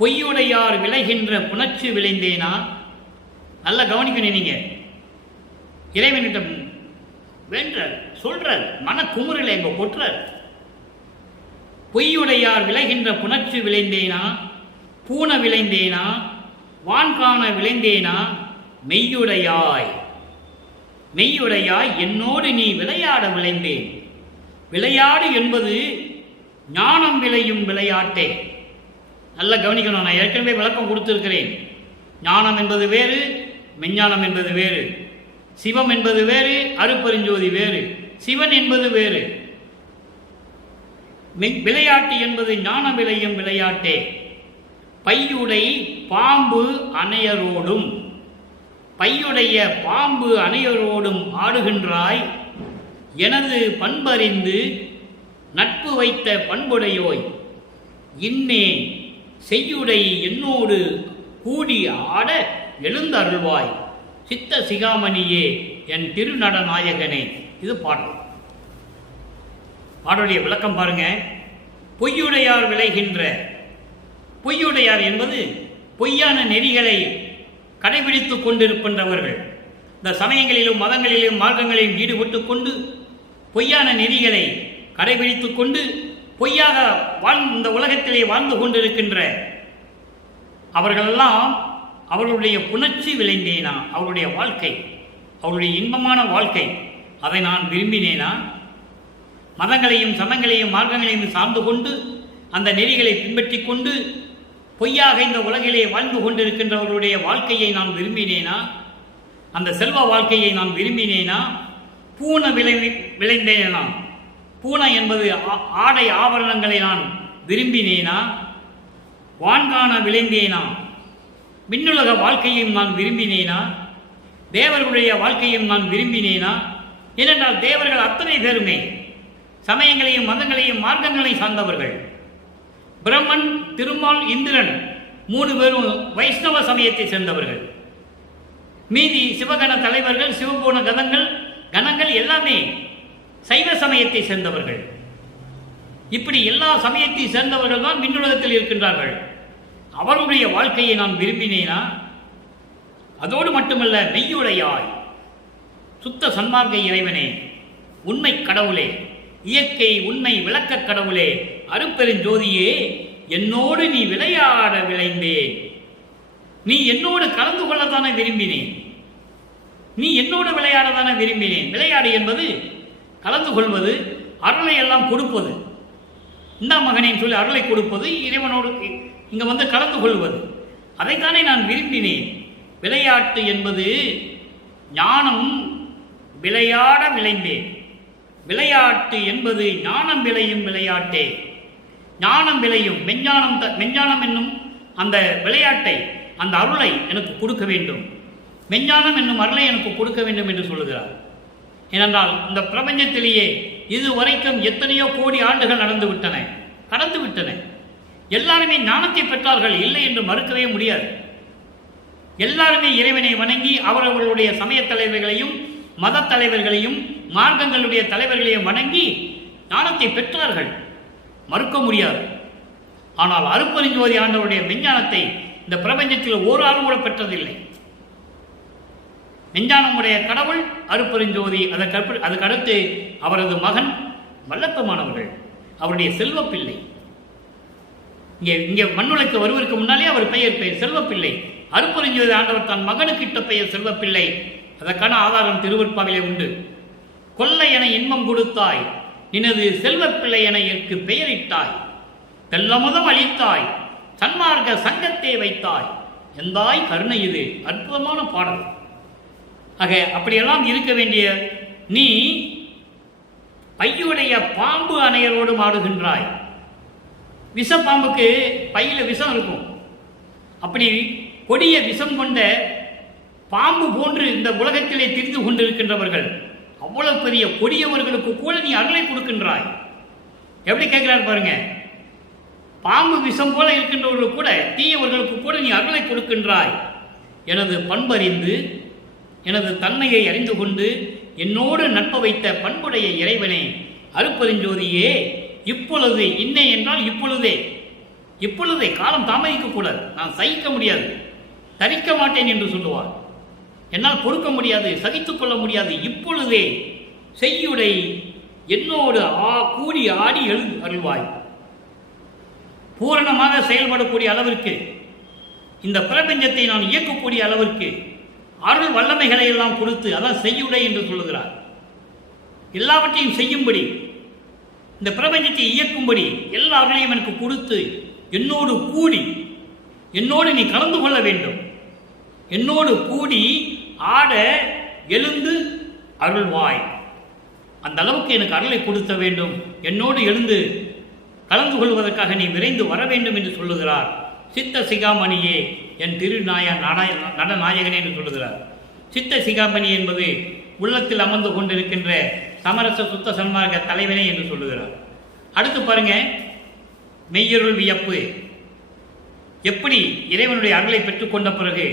பொய்யுடையார் விளைகின்ற புணர்ச்சி விளைந்தேனா. நல்லா கவனிக்கணும். நீங்க இறைவனிடம் வேண்ட சொல்ற மன குமுறலை எங்க கொற்ற. பொய்யுடையார் விளைகின்ற புணர்ச்சி விளைந்தேனா, பூன விளைந்தேனா, வான்காண விளைந்தேனா, மெய்யுடையாய். மெய்யுடையாய் என்னோடு நீ விளையாட விளைந்தேன். விளையாடு என்பது ஞானம் விளையும் விளையாட்டே. நல்லா கவனிக்கணும். நான் ஏற்கனவே விளக்கம் கொடுத்திருக்கிறேன். ஞானம் என்பது வேறு, மெஞ்ஞானம் என்பது வேறு. சிவம் என்பது வேறு, அருட்பெருஞ்சோதி வேறு. சிவன் என்பது வேறு. விளையாட்டு என்பது ஞான விளையும் விளையாட்டே. பையுடை பாம்பு அணையரோடும், பையுடைய பாம்பு அணையரோடும் ஆடுகின்றாய். எனது பண்பறிந்து நட்பு வைத்த பண்புடையோய். இன்னே செய்யுடை என்னோடு கூடி ஆட எழுந்தருள்வாய். சித்த சிகாமணியே, என் திருநடநாயகனே. இது பாடல். பாடலுடைய விளக்கம் பாருங்க. பொய்யுடையார் விளைகின்ற, பொய்யுடையார் என்பது பொய்யான நெறிகளை கடைபிடித்துக் கொண்டிருக்கின்றவர்கள். இந்த சமயங்களிலும் மதங்களிலும் மார்க்கங்களிலும் ஈடுபட்டு கொண்டு பொய்யான நெறிகளை கடைபிடித்துக் கொண்டு பொய்யாக இந்த உலகத்திலே வாழ்ந்து கொண்டிருக்கின்ற அவர்களெல்லாம் அவர்களுடைய புணர்ச்சி விளைந்தேனா. அவருடைய வாழ்க்கை, அவருடைய இன்பமான வாழ்க்கை, அதை நான் விரும்பினேனா. மதங்களையும் சமங்களையும் மார்க்கங்களையும் சார்ந்து கொண்டு அந்த நெறிகளை பின்பற்றி கொண்டு பொய்யாக இந்த உலகிலே வாழ்ந்து கொண்டிருக்கின்றவர்களுடைய வாழ்க்கையை நான் விரும்பினேனா. அந்த செல்வ வாழ்க்கையை நான் விரும்பினேனா. பூன விளைந்தேனா. பூனை என்பது ஆடை ஆபரணங்களை நான் விரும்பினேனா. வான்காண விளைந்தேனா. விண்ணுலக வாழ்க்கையும் நான் விரும்பினேனா. தேவர்களுடைய வாழ்க்கையும் நான் விரும்பினேனா. ஏனென்றால் தேவர்கள் அத்தனை பேருமே சமயங்களையும் மதங்களையும் மார்க்கங்களையும் சார்ந்தவர்கள். பிரம்மன், திருமால், இந்திரன் 3 பேரும் வைஷ்ணவ சமயத்தை சேர்ந்தவர்கள். மீதி சிவகண தலைவர்கள், சிவபோன கணங்கள் எல்லாமே சைவ சமயத்தை சேர்ந்தவர்கள். இப்படி எல்லா சமயத்தை சேர்ந்தவர்கள் தான் விண்ணுலகத்தில் இருக்கின்றார்கள். அவருடைய வாழ்க்கையை நான் விரும்பினேனா. அதோடு மட்டுமல்ல, மெய்யுடையாய் சுத்த சன்மார்க்க இறைவனே, உண்மை கடவுளே, இயற்கை உண்மை விளக்க கடவுளே, அருட்பெருஞ்சோதியே, என்னோடு நீ விளையாட விளைந்தேன். நீ என்னோடு கலந்து கொள்ளத்தானே விரும்பினேன். நீ என்னோடு விளையாடத்தானே விரும்பினேன். விளையாடு என்பது கலந்து கொள்வது, அருளை எல்லாம் கொடுப்பது. இந்த மகனேன்னு சொல்லி அருளை கொடுப்பது, இறைவனோடு இங்கே வந்து கலந்து கொள்வது. அதைத்தானே நான் விரும்பினேன். விளையாட்டு என்பது ஞானம் விளையாட விளைந்தேன். விளையாட்டு என்பது ஞானம் விளையும் விளையாட்டே. ஞானம் விளையும் மெஞ்ஞானம் என்னும் அந்த விளையாட்டை, அந்த அருளை எனக்கு கொடுக்க வேண்டும். மெஞ்ஞானம் என்னும் அருளை எனக்கு கொடுக்க வேண்டும் என்று சொல்லுகிறார். ஏனென்றால் இந்த பிரபஞ்சத்திலேயே இதுவரைக்கும் எத்தனையோ கோடி ஆண்டுகள் கடந்து விட்டன. எல்லாருமே ஞானத்தை பெற்றார்கள், இல்லை என்று மறுக்கவே முடியாது. எல்லாருமே இறைவனை வணங்கி அவர்களுடைய சமய தலைவர்களையும் மத தலைவர்களையும் மார்க்கங்களுடைய தலைவர்களையும் வணங்கி ஞானத்தை பெற்றார்கள், மறுக்க முடியாது. ஆனால் அருட்பெருஞ்சோதி ஆண்டவருடைய மெஞ்ஞானத்தை இந்த பிரபஞ்சத்தில் ஒரு ஆள் கூட பெற்றதில்லை. மெஞ்ஞானமுடைய கடவுள் அருட்பெருஞ்சோதி. அதுக்கு அடுத்து அவரது மகன் வல்லப்பமானவர்கள், அவருடைய செல்வப்பிள்ளை. இங்கே மண்ணுலைக்கு வருவதற்கு முன்னாலே அவர் பெயர் செல்வப்பிள்ளை. அருட்பெருஞ்சோதி ஆண்டவர் தன் மகனுக்கு இட்ட பெயர் செல்வப்பிள்ளை. அதற்கான ஆதாரம் திருவருட்பாவிலே உண்டு. கொல்லை என இன்பம் கொடுத்தாய், நினது செல்வப்பிள்ளை என எனக்கு பெயரிட்டாய், தெல்லமுதம் அளித்தாய், சன்மார்க்க சங்கத்தை வைத்தாய், எந்தாய் கருணை. இது அற்புதமான பாடல். ஆக அப்படியெல்லாம் இருக்க வேண்டிய நீ பையுடைய பாம்பு அணையரோடு ஆடுகின்றாய். விஷப்பாம்புக்கு பையில விஷம் இருக்கும். அப்படி கொடிய விஷம் கொண்ட பாம்பு போன்று இந்த உலகத்திலே திரிந்து கொண்டிருக்கின்றவர்கள், அவ்வளவு பெரிய கொடியவர்களுக்கு கூட நீ அருளை கொடுக்கின்றாய். எப்படி கேட்கிறார் பாருங்க. பாம்பு விஷம் போல இருக்கின்றவர்கள் கூட, தீயவர்களுக்கு கூட நீ அருளை கொடுக்கின்றாய். எனது பண்பறிந்து எனது தன்மையை அறிந்து கொண்டு என்னோடு நட்ப வைத்த பண்புடைய இறைவனே, அருட்பெருஞ்சோதியே, இப்பொழுது இன்னே என்றால் இப்பொழுதே காலம் தாமதிக்கக்கூடாது. நான் சகிக்க முடியாது, தரிக்க மாட்டேன் என்று சொல்லுவார். என்னால் பொறுக்க முடியாது, சகித்துக் கொள்ள முடியாது. இப்பொழுதே செய்யுடை என்னோடு கூடி ஆடி அருள்வாய். பூரணமாக செயல்படக்கூடிய அளவிற்கு, இந்த பிரபஞ்சத்தை நான் இயக்கக்கூடிய அளவிற்கு அருள் வல்லமைகளை எல்லாம் கொடுத்து, அதான் செய்யுடை என்று சொல்லுகிறார். எல்லாவற்றையும் செய்யும்படி, இந்த பிரபஞ்சத்தை இயக்கும்படி எல்லா அருளையும் எனக்கு கொடுத்து, என்னோடு கூடி, என்னோடு நீ கலந்து கொள்ள வேண்டும். என்னோடு கூடி ஆட எழுந்து அருள்வாய். அந்த அளவுக்கு எனக்கு அருளை கொடுத்த வேண்டும். என்னோடு எழுந்து கலந்து கொள்வதற்காக நீ விரைந்து வர வேண்டும் என்று சொல்லுகிறார். சித்த சிகாமணியே, என் நடநாயகனே என்று சொல்லுகிறார். சித்த சிகாமணி என்பது உள்ளத்தில் அமர்ந்து கொண்டிருக்கின்ற சமரச சுத்த சன்மார்க்க தலைவனே என்று சொல்லுகிறார். அடுத்து பாருங்க, மெய்யருள் வியப்பு. எப்படி இறைவனுடைய அருளை பெற்றுக்கொண்ட பிறகு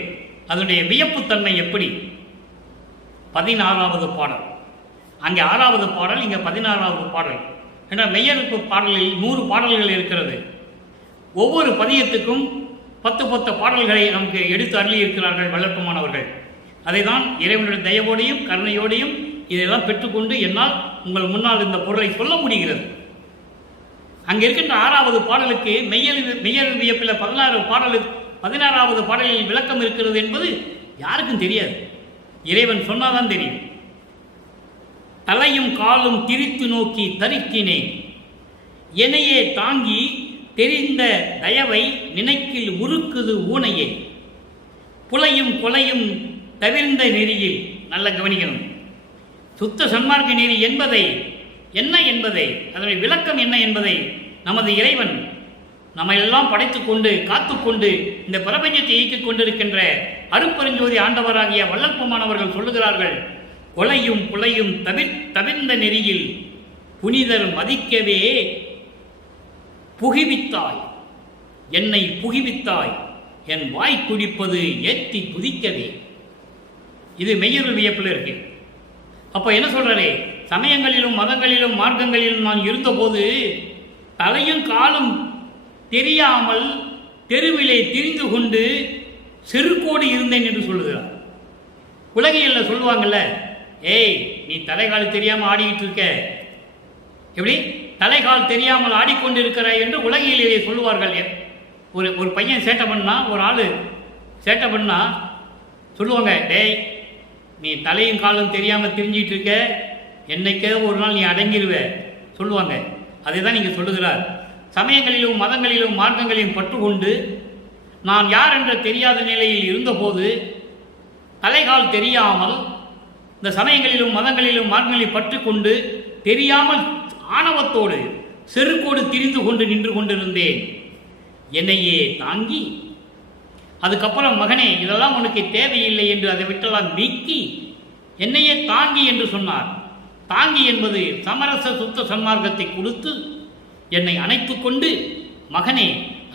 அதனுடைய வியப்புத்தன்மை எப்படி? 16வது பாடல். அங்கே 6வது பாடல், இங்கே 16வது பாடல். என்ற மெய்யறுப்பு பாடலில் 100 பாடல்கள் இருக்கிறது. ஒவ்வொரு பதியத்துக்கும் 10 பாடல்களை நமக்கு எடுத்து அருளி இருக்கிறார்கள் வல்லற்பமானவர்கள். அதை தான் இறைவனுடைய தயவோடையும் கருணையோடையும் இதெல்லாம் பெற்றுக்கொண்டு என்னால் உங்கள் முன்னால் இந்த பொருளை சொல்ல முடிகிறது. அங்கே இருக்கின்ற 6வது பாடலுக்கு மெய்யறிவு வியப்பில் 16வது பாடலில் விளக்கம் இருக்கிறது என்பது யாருக்கும் தெரியாது. இறைவன் சொன்னாதான் தெரியும். தலையும் காலும் திரித்து நோக்கி தரிக்கினேன், எனையே தாங்கி தெரிந்த தயவை நினைக்கில் உருக்குது ஊனையே, புலையும் கொலையும் தவிர்ந்த நெறியில். நல்ல கவனிக்கணும். சுத்த சன்மார்க்க நெறி என்ன என்பதை அதனுடைய விளக்கம் என்ன என்பதை நமது இறைவன் நம்ம எல்லாம் படைத்துக் கொண்டு காத்துக்கொண்டு இந்த பிரபஞ்சத்தை இயக்கிக் கொண்டிருக்கின்ற அருட்பெருஞ்சோதி ஆண்டவராகிய வல்லற்பமானவர்கள் சொல்லுகிறார்கள். கொலையும் புலையும் தவிர்ந்த நெறியில் புனிதர் மதிக்கவே புகிவித்தாய், என்னை புகிவித்தாய், என் வாய் குடிப்பது ஏற்றி துதிக்கவே. இது மெய்யருள் வியப்பில் இருக்கு. அப்போ என்ன சொல்றாரே, சமயங்களிலும் மதங்களிலும் மார்க்கங்களிலும் நான் இருந்தபோது தலையும் காலும் தெரியாமல் தெருவிலே திரிந்து கொண்டு செருக்கோடு இருந்தேன் என்று சொல்லுகிறார். உலகியலில் சொல்லுவாங்கல்ல, ஏய் நீ தலைகால் தெரியாமல் ஆடிக்கிட்டு இருக்க, எப்படி தலைகால் தெரியாமல் ஆடிக்கொண்டிருக்கிறாய் என்று உலகியலிலே சொல்லுவார்கள். ஒரு பையன் சேட்டை பண்ணா, ஒரு ஆள் சேட்டை பண்ணா சொல்லுவாங்க, டேய் நீ தலையும் காலும் தெரியாமல் தெரிஞ்சிட்டு இருக்க, என்னைக்கே ஒரு நாள் நீ அடங்கிடுவ சொல்லுவாங்க. அதை தான் நீங்கள் சொல்லுகிறார். சமயங்களிலும் மதங்களிலும் மார்க்கங்களிலும் பற்றுக்கொண்டு நான் யார் என்ற தெரியாத நிலையில் இருந்தபோது தலைகால் தெரியாமல் இந்த சமயங்களிலும் மதங்களிலும் மார்க்கங்களில் பற்றுக்கொண்டு தெரியாமல் ஆணவத்தோடு செருக்கோடு திரிந்து கொண்டு நின்று கொண்டிருந்தேன். என்னையே தாங்கி அதுக்கப்புறம் மகனே இதெல்லாம் உனக்கு தேவையில்லை என்று அதை விட்டெல்லாம் நீக்கி என்னையே தாங்கி என்று சொன்னார். தாங்கி என்பது சமரச சுத்த சன்மார்க்கத்தை கொடுத்து என்னை அணைத்து கொண்டு, மகனே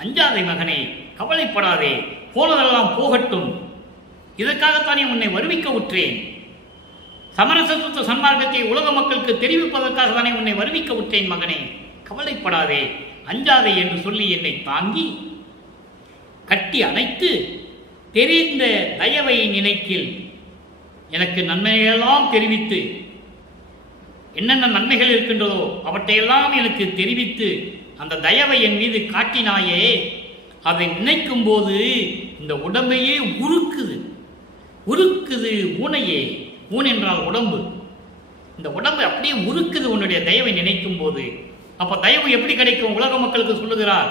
அஞ்சாதே, மகனே கவலைப்படாதே, போனதெல்லாம் போகட்டும், இதற்காகத்தானே உன்னை வருவிக்க உற்றேன், சமரச சுத்த சன்மார்க்கத்தை உலக மக்களுக்கு தெரிவிப்பதற்காக தானே உன்னை வருவிக்க விட்டேன், மகனே கவலைப்படாதே, அஞ்சாதே என்று சொல்லி என்னை தாங்கி கட்டி அணைத்து தெரிந்த தயவை நினைக்கில் எனக்கு நன்மைகளெல்லாம் தெரிவித்து, என்னென்ன நன்மைகள் இருக்கின்றதோ அவற்றையெல்லாம் எனக்கு தெரிவித்து அந்த தயவை என் மீது காட்டினாயே, அதை நினைக்கும் போது இந்த உடம்பையே உருக்குது உருக்குது. ஊனையே, ஊன் என்றால் உடம்பு, இந்த உடம்பு அப்படியே உருக்குது உன்னுடைய தயவை நினைக்கும் போது. அப்ப தயவு எப்படி கிடைக்கும்? உலக மக்களுக்கு சொல்லுகிறார்,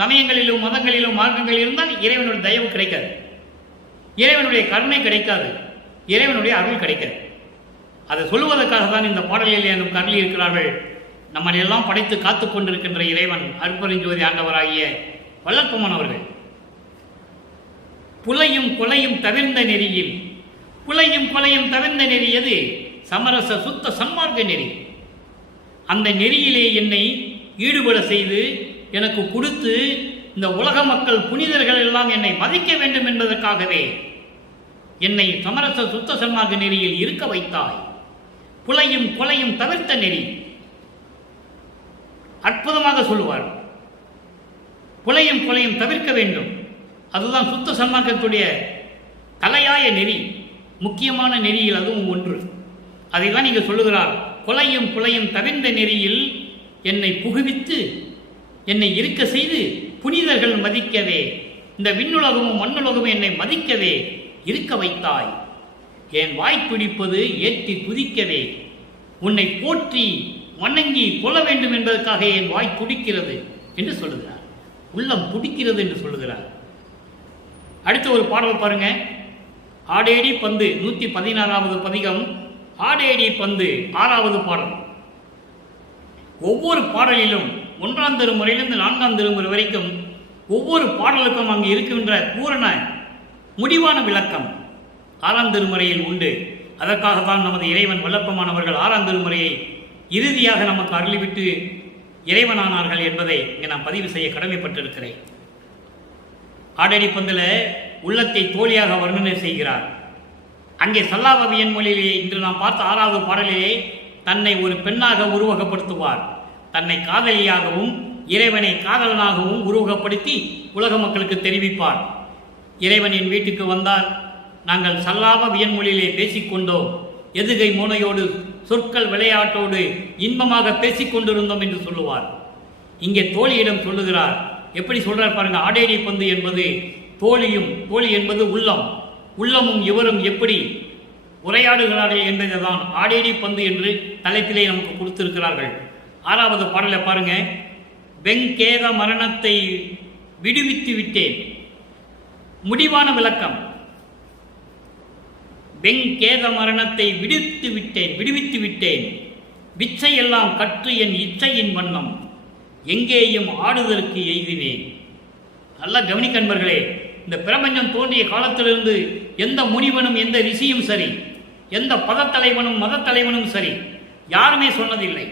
சமயங்களிலும் மதங்களிலும் மார்க்கங்களில் இருந்தால் இறைவனுடைய தயவு கிடைக்காது, இறைவனுடைய கருணை கிடைக்காது, இறைவனுடைய அருள் கிடைக்காது. அதை சொல்லுவதற்காக தான் இந்த பாடலில் நம் கருளி இருக்கிறார்கள். நம்மளை எல்லாம் படைத்து காத்து கொண்டிருக்கின்ற இறைவன் அருட்பெருஞ்சோதி ஆண்டவராகிய வல்லற்பெருமான் அவர்கள். புலையும் கொலையும் தவிர்ந்த நெறியில், புலையும் கொலையும் தவிர்ந்த நெறி எது? சமரச சுத்த சன்மார்க்க நெறி. அந்த நெறியிலே என்னை ஈடுபட செய்து எனக்கு கொடுத்து இந்த உலக மக்கள் புனிதர்கள் எல்லாம் என்னை மதிக்க வேண்டும் என்பதற்காகவே என்னை சமரச சுத்த சன்மார்க்க நெறியில் இருக்க வைத்தாய். புலையும் கொலையும் தவிர்த்த நெறி, அற்புதமாக சொல்லுவார். புலையும் கொலையும் தவிர்க்க வேண்டும், அதுதான் சுத்த சன்மார்க்கத்துடைய தலையாய நெறி, முக்கியமான நெறியில் அதுவும் ஒன்று. அதைதான் நீங்க சொல்லுகிறார். கொலையும் புலையும் தவிர்ந்த நெறியில் என்னை புகுவித்து என்னை இருக்க செய்து புனிதர்கள் மதிக்கவே, இந்த விண்ணுலகமும் மண்ணுலகமும் என்னை மதிக்கவே இருக்க வைத்தாய். என் வாய்ப்பிடிப்பது ஏற்றி துதிக்கவே, உன்னை போற்றி வணங்கி கொள்ள வேண்டும் என்பதற்காக என் வாய் துடிக்கிறது என்று சொல்லுகிறார், உள்ளம் துடிக்கிறது என்று சொல்லுகிறார். அடுத்த ஒரு பாடல் பாருங்க, ஆடேடி பந்து 116வது பதிகம், ஆடேடி பந்து 6வது பாடல். ஒவ்வொரு பாடலிலும் 1ஆம் திருமுறையிலிருந்து 4ஆம் திருமுறை வரைக்கும் ஒவ்வொரு பாடலுக்கும் அங்கு இருக்கின்ற பூரண முடிவான விளக்கம் 6ஆம் திருமுறையில் உண்டு. அதற்காகத்தான் நமது இறைவன் வல்லற்பெருமானவர்கள் 6ஆம் திருமுறையை இறுதியாக நமக்கு அருளிவிட்டு இறைவனானார்கள் என்பதை இங்கே நான் பதிவு செய்ய கடமைப்பட்டிருக்கிறேன். ஆடடி பந்தில் உள்ளத்தை தோழியாக வர்ணனை செய்கிறார். அங்கே சல்லாபவியன் மொழியிலே இன்று நாம் பார்த்த 6வது பாடலிலே தன்னை ஒரு பெண்ணாக உருவகப்படுத்துவார். தன்னை காதலியாகவும் இறைவனை காதலனாகவும் உருவகப்படுத்தி உலக மக்களுக்கு தெரிவிப்பார். இறைவன் என் வீட்டுக்கு வந்தார், நாங்கள் சல்லாப வியன்மொழியிலே பேசிக்கொண்டோம், எதுகை மோனையோடு சொற்கள் விளையாட்டோடு இன்பமாக பேசிக்கொண்டிருந்தோம் என்று சொல்லுவார். இங்கே தோழியிடம் சொல்லுகிறார். எப்படி சொல்றார் பாருங்க. ஆடேடி பந்து என்பது தோழியும், தோழி என்பது உள்ளம், உள்ளமும் இவரும் எப்படி உரையாடுகிறார்கள் என்பதுதான் ஆடேடி பந்து என்று தலைப்பிலே நமக்கு கொடுத்திருக்கிறார்கள். 6வது பாடலை பாருங்க. வெங்கேத மரணத்தை விடுவித்து விட்டேன், முடிவான விளக்கம். வெங்கேத மரணத்தை விடுவித்து விட்டேன், விச்சையெல்லாம் கற்று என் இச்சையின் வண்ணம் எங்கேயும் ஆடுதற்கு எய்தினேன். நல்லா கவனிக்கன்பர்களே, இந்த பிரபஞ்சம் தோன்றிய காலத்திலிருந்து எந்த முனிவனும் எந்த ரிஷியும் சரி, எந்த பதத்தலைவனும் மதத்தலைவனும் சரி, யாருமே சொன்னதில்லை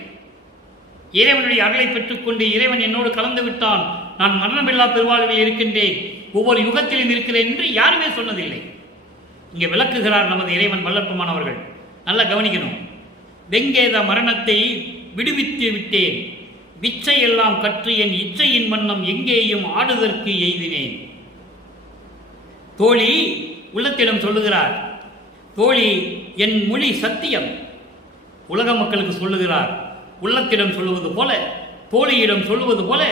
இறைவனுடைய அருளை பெற்றுக்கொண்டு இறைவன் என்னோடு கலந்து விட்டான், நான் மரணமில்லா பெருவாழ்வில் இருக்கின்றேன், ஒவ்வொரு யுகத்திலும் இருக்கிறேன் என்று யாருமே சொன்னதில்லை. இங்கே விளக்குகிறார் நமது இறைவன் வல்லற்பெருமானவர்கள். நல்லா கவனிக்கணும். வெங்கேத மரணத்தை விடுவித்து விட்டேன், விச்சையெல்லாம் கற்று என் இச்சையின் வண்ணம் எங்கேயும் ஆடுதற்கு எய்தினேன். தோழி உள்ளத்திடம் சொல்லுகிறார், தோழி என் மொழி சத்தியம். உலக மக்களுக்கு சொல்லுகிறார். உள்ளத்திடம் சொல்லுவது போல, தோழியிடம் சொல்லுவது போல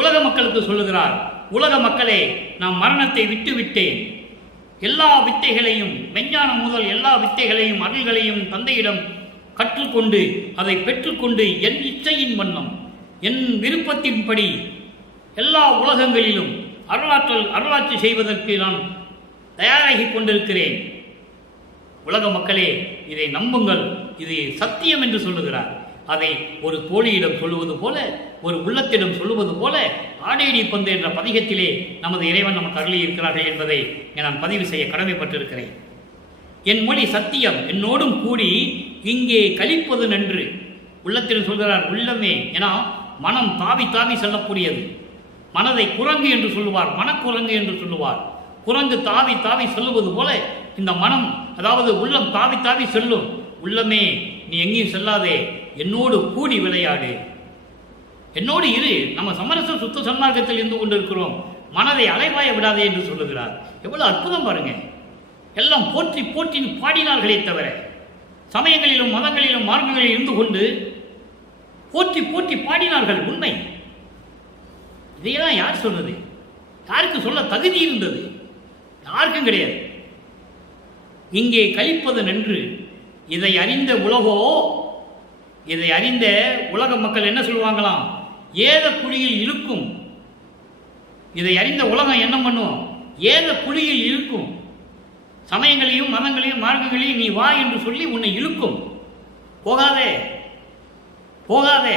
உலக மக்களுக்கு சொல்லுகிறார். உலக மக்களே, நான் மரணத்தை விட்டு விட்டேன். எல்லா வித்தைகளையும், மெஞ்ஞானம் முதல் எல்லா வித்தைகளையும் அருள்களையும் தந்தையிடம் கற்றுக்கொண்டு அதை பெற்றுக்கொண்டு என் இச்சையின் வண்ணம், என் விருப்பத்தின்படி எல்லா உலகங்களிலும் அருளாட்சி செய்வதற்கு நான் தயாராகி கொண்டிருக்கிறேன். உலக மக்களே, இதை நம்புங்கள், இது சத்தியம் என்று சொல்லுகிறார். அதை ஒரு தோழியிடம் சொல்லுவது போல, ஒரு உள்ளத்திடம் சொல்லுவது போல ஆடேடி பந்து என்ற பதிகத்திலே நமது இறைவன் நமக்கு அருளி இருக்கிறார்கள் என்பதை நான் பதிவு செய்ய கடமைப்பட்டிருக்கிறேன். என் மொழி சத்தியம், என்னோடும் கூடி இங்கே கழிப்பது நன்று. உள்ளத்திடம் சொல்கிறார். உள்ளமே, ஏன்னா மனம் தாவி தாவி செல்லக்கூடியது. மனதை குரங்கு என்று சொல்லுவார், மனக்குரங்கு என்று சொல்லுவார். குரங்கு தாவி தாவி செல்லுவது போல இந்த மனம், அதாவது உள்ளம் தாவி தாவி செல்லும். உள்ளமே, நீ எங்கேயும் செல்லாதே, என்னோடு கூடி விளையாடு, என்னோடு இரு. நம்ம சமரச சுத்த சன்மார்க்கத்தில் இருந்து கொண்டிருக்கிறோம், மனதை அலைவாய விடாதே என்று சொல்லுகிறார். எவ்வளவு அற்புதம் பாருங்க. எல்லாம் போற்றி போற்றி பாடினார்களே தவிர, சமயங்களிலும் மதங்களிலும் மார்க்கங்களில் இருந்து கொண்டு போற்றி போற்றி பாடினார்கள். உண்மை. இதையெல்லாம் யார் சொன்னது? யாருக்கு சொல்ல தகுதி இருந்தது? யாருக்கும் கிடையாது. இங்கே கழிப்பது நன்று. இதை அறிந்த உலகோ, இதை அறிந்த உலக மக்கள் என்ன சொல்லுவாங்களாம்? ஏத குழியில் இழுக்கும். இதை அறிந்த உலகம் என்ன பண்ணும்? ஏத குழியில் இழுக்கும். சமயங்களையும் மதங்களையும் மார்க்கங்களையும் நீ வா என்று சொல்லி உன்னை இழுக்கும். போகாதே போகாதே,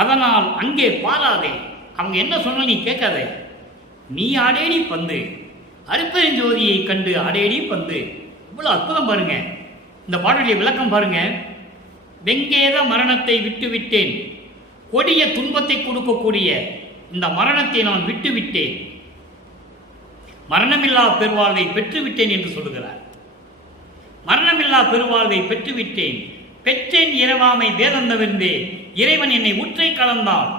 அதனால் அங்கே பாராதே. அவங்க என்ன சொன்ன நீ கேட்காதே. நீ ஆடேடி பந்து, அருப்பெருஞ்சோதியை கண்டு ஆடேடி பந்து. இவ்வளவு அற்புதம் பாருங்க. இந்த பாடலுடைய விளக்கம் பாருங்க. வெங்கேத மரணத்தை விட்டு விட்டேன், கொடிய துன்பத்தை கொடுக்கக்கூடிய இந்த மரணத்தை நான் விட்டு விட்டேன், மரணமில்லா பெருவாழ்வை பெற்றுவிட்டேன் என்று சொல்லுகிறார். மரணமில்லா பெருவாழ்வை பெற்றுவிட்டேன், பெற்றேன் இரவாமை வேதந்தவிருந்தே, இறைவன் என்னை உற்றை கலந்தான்,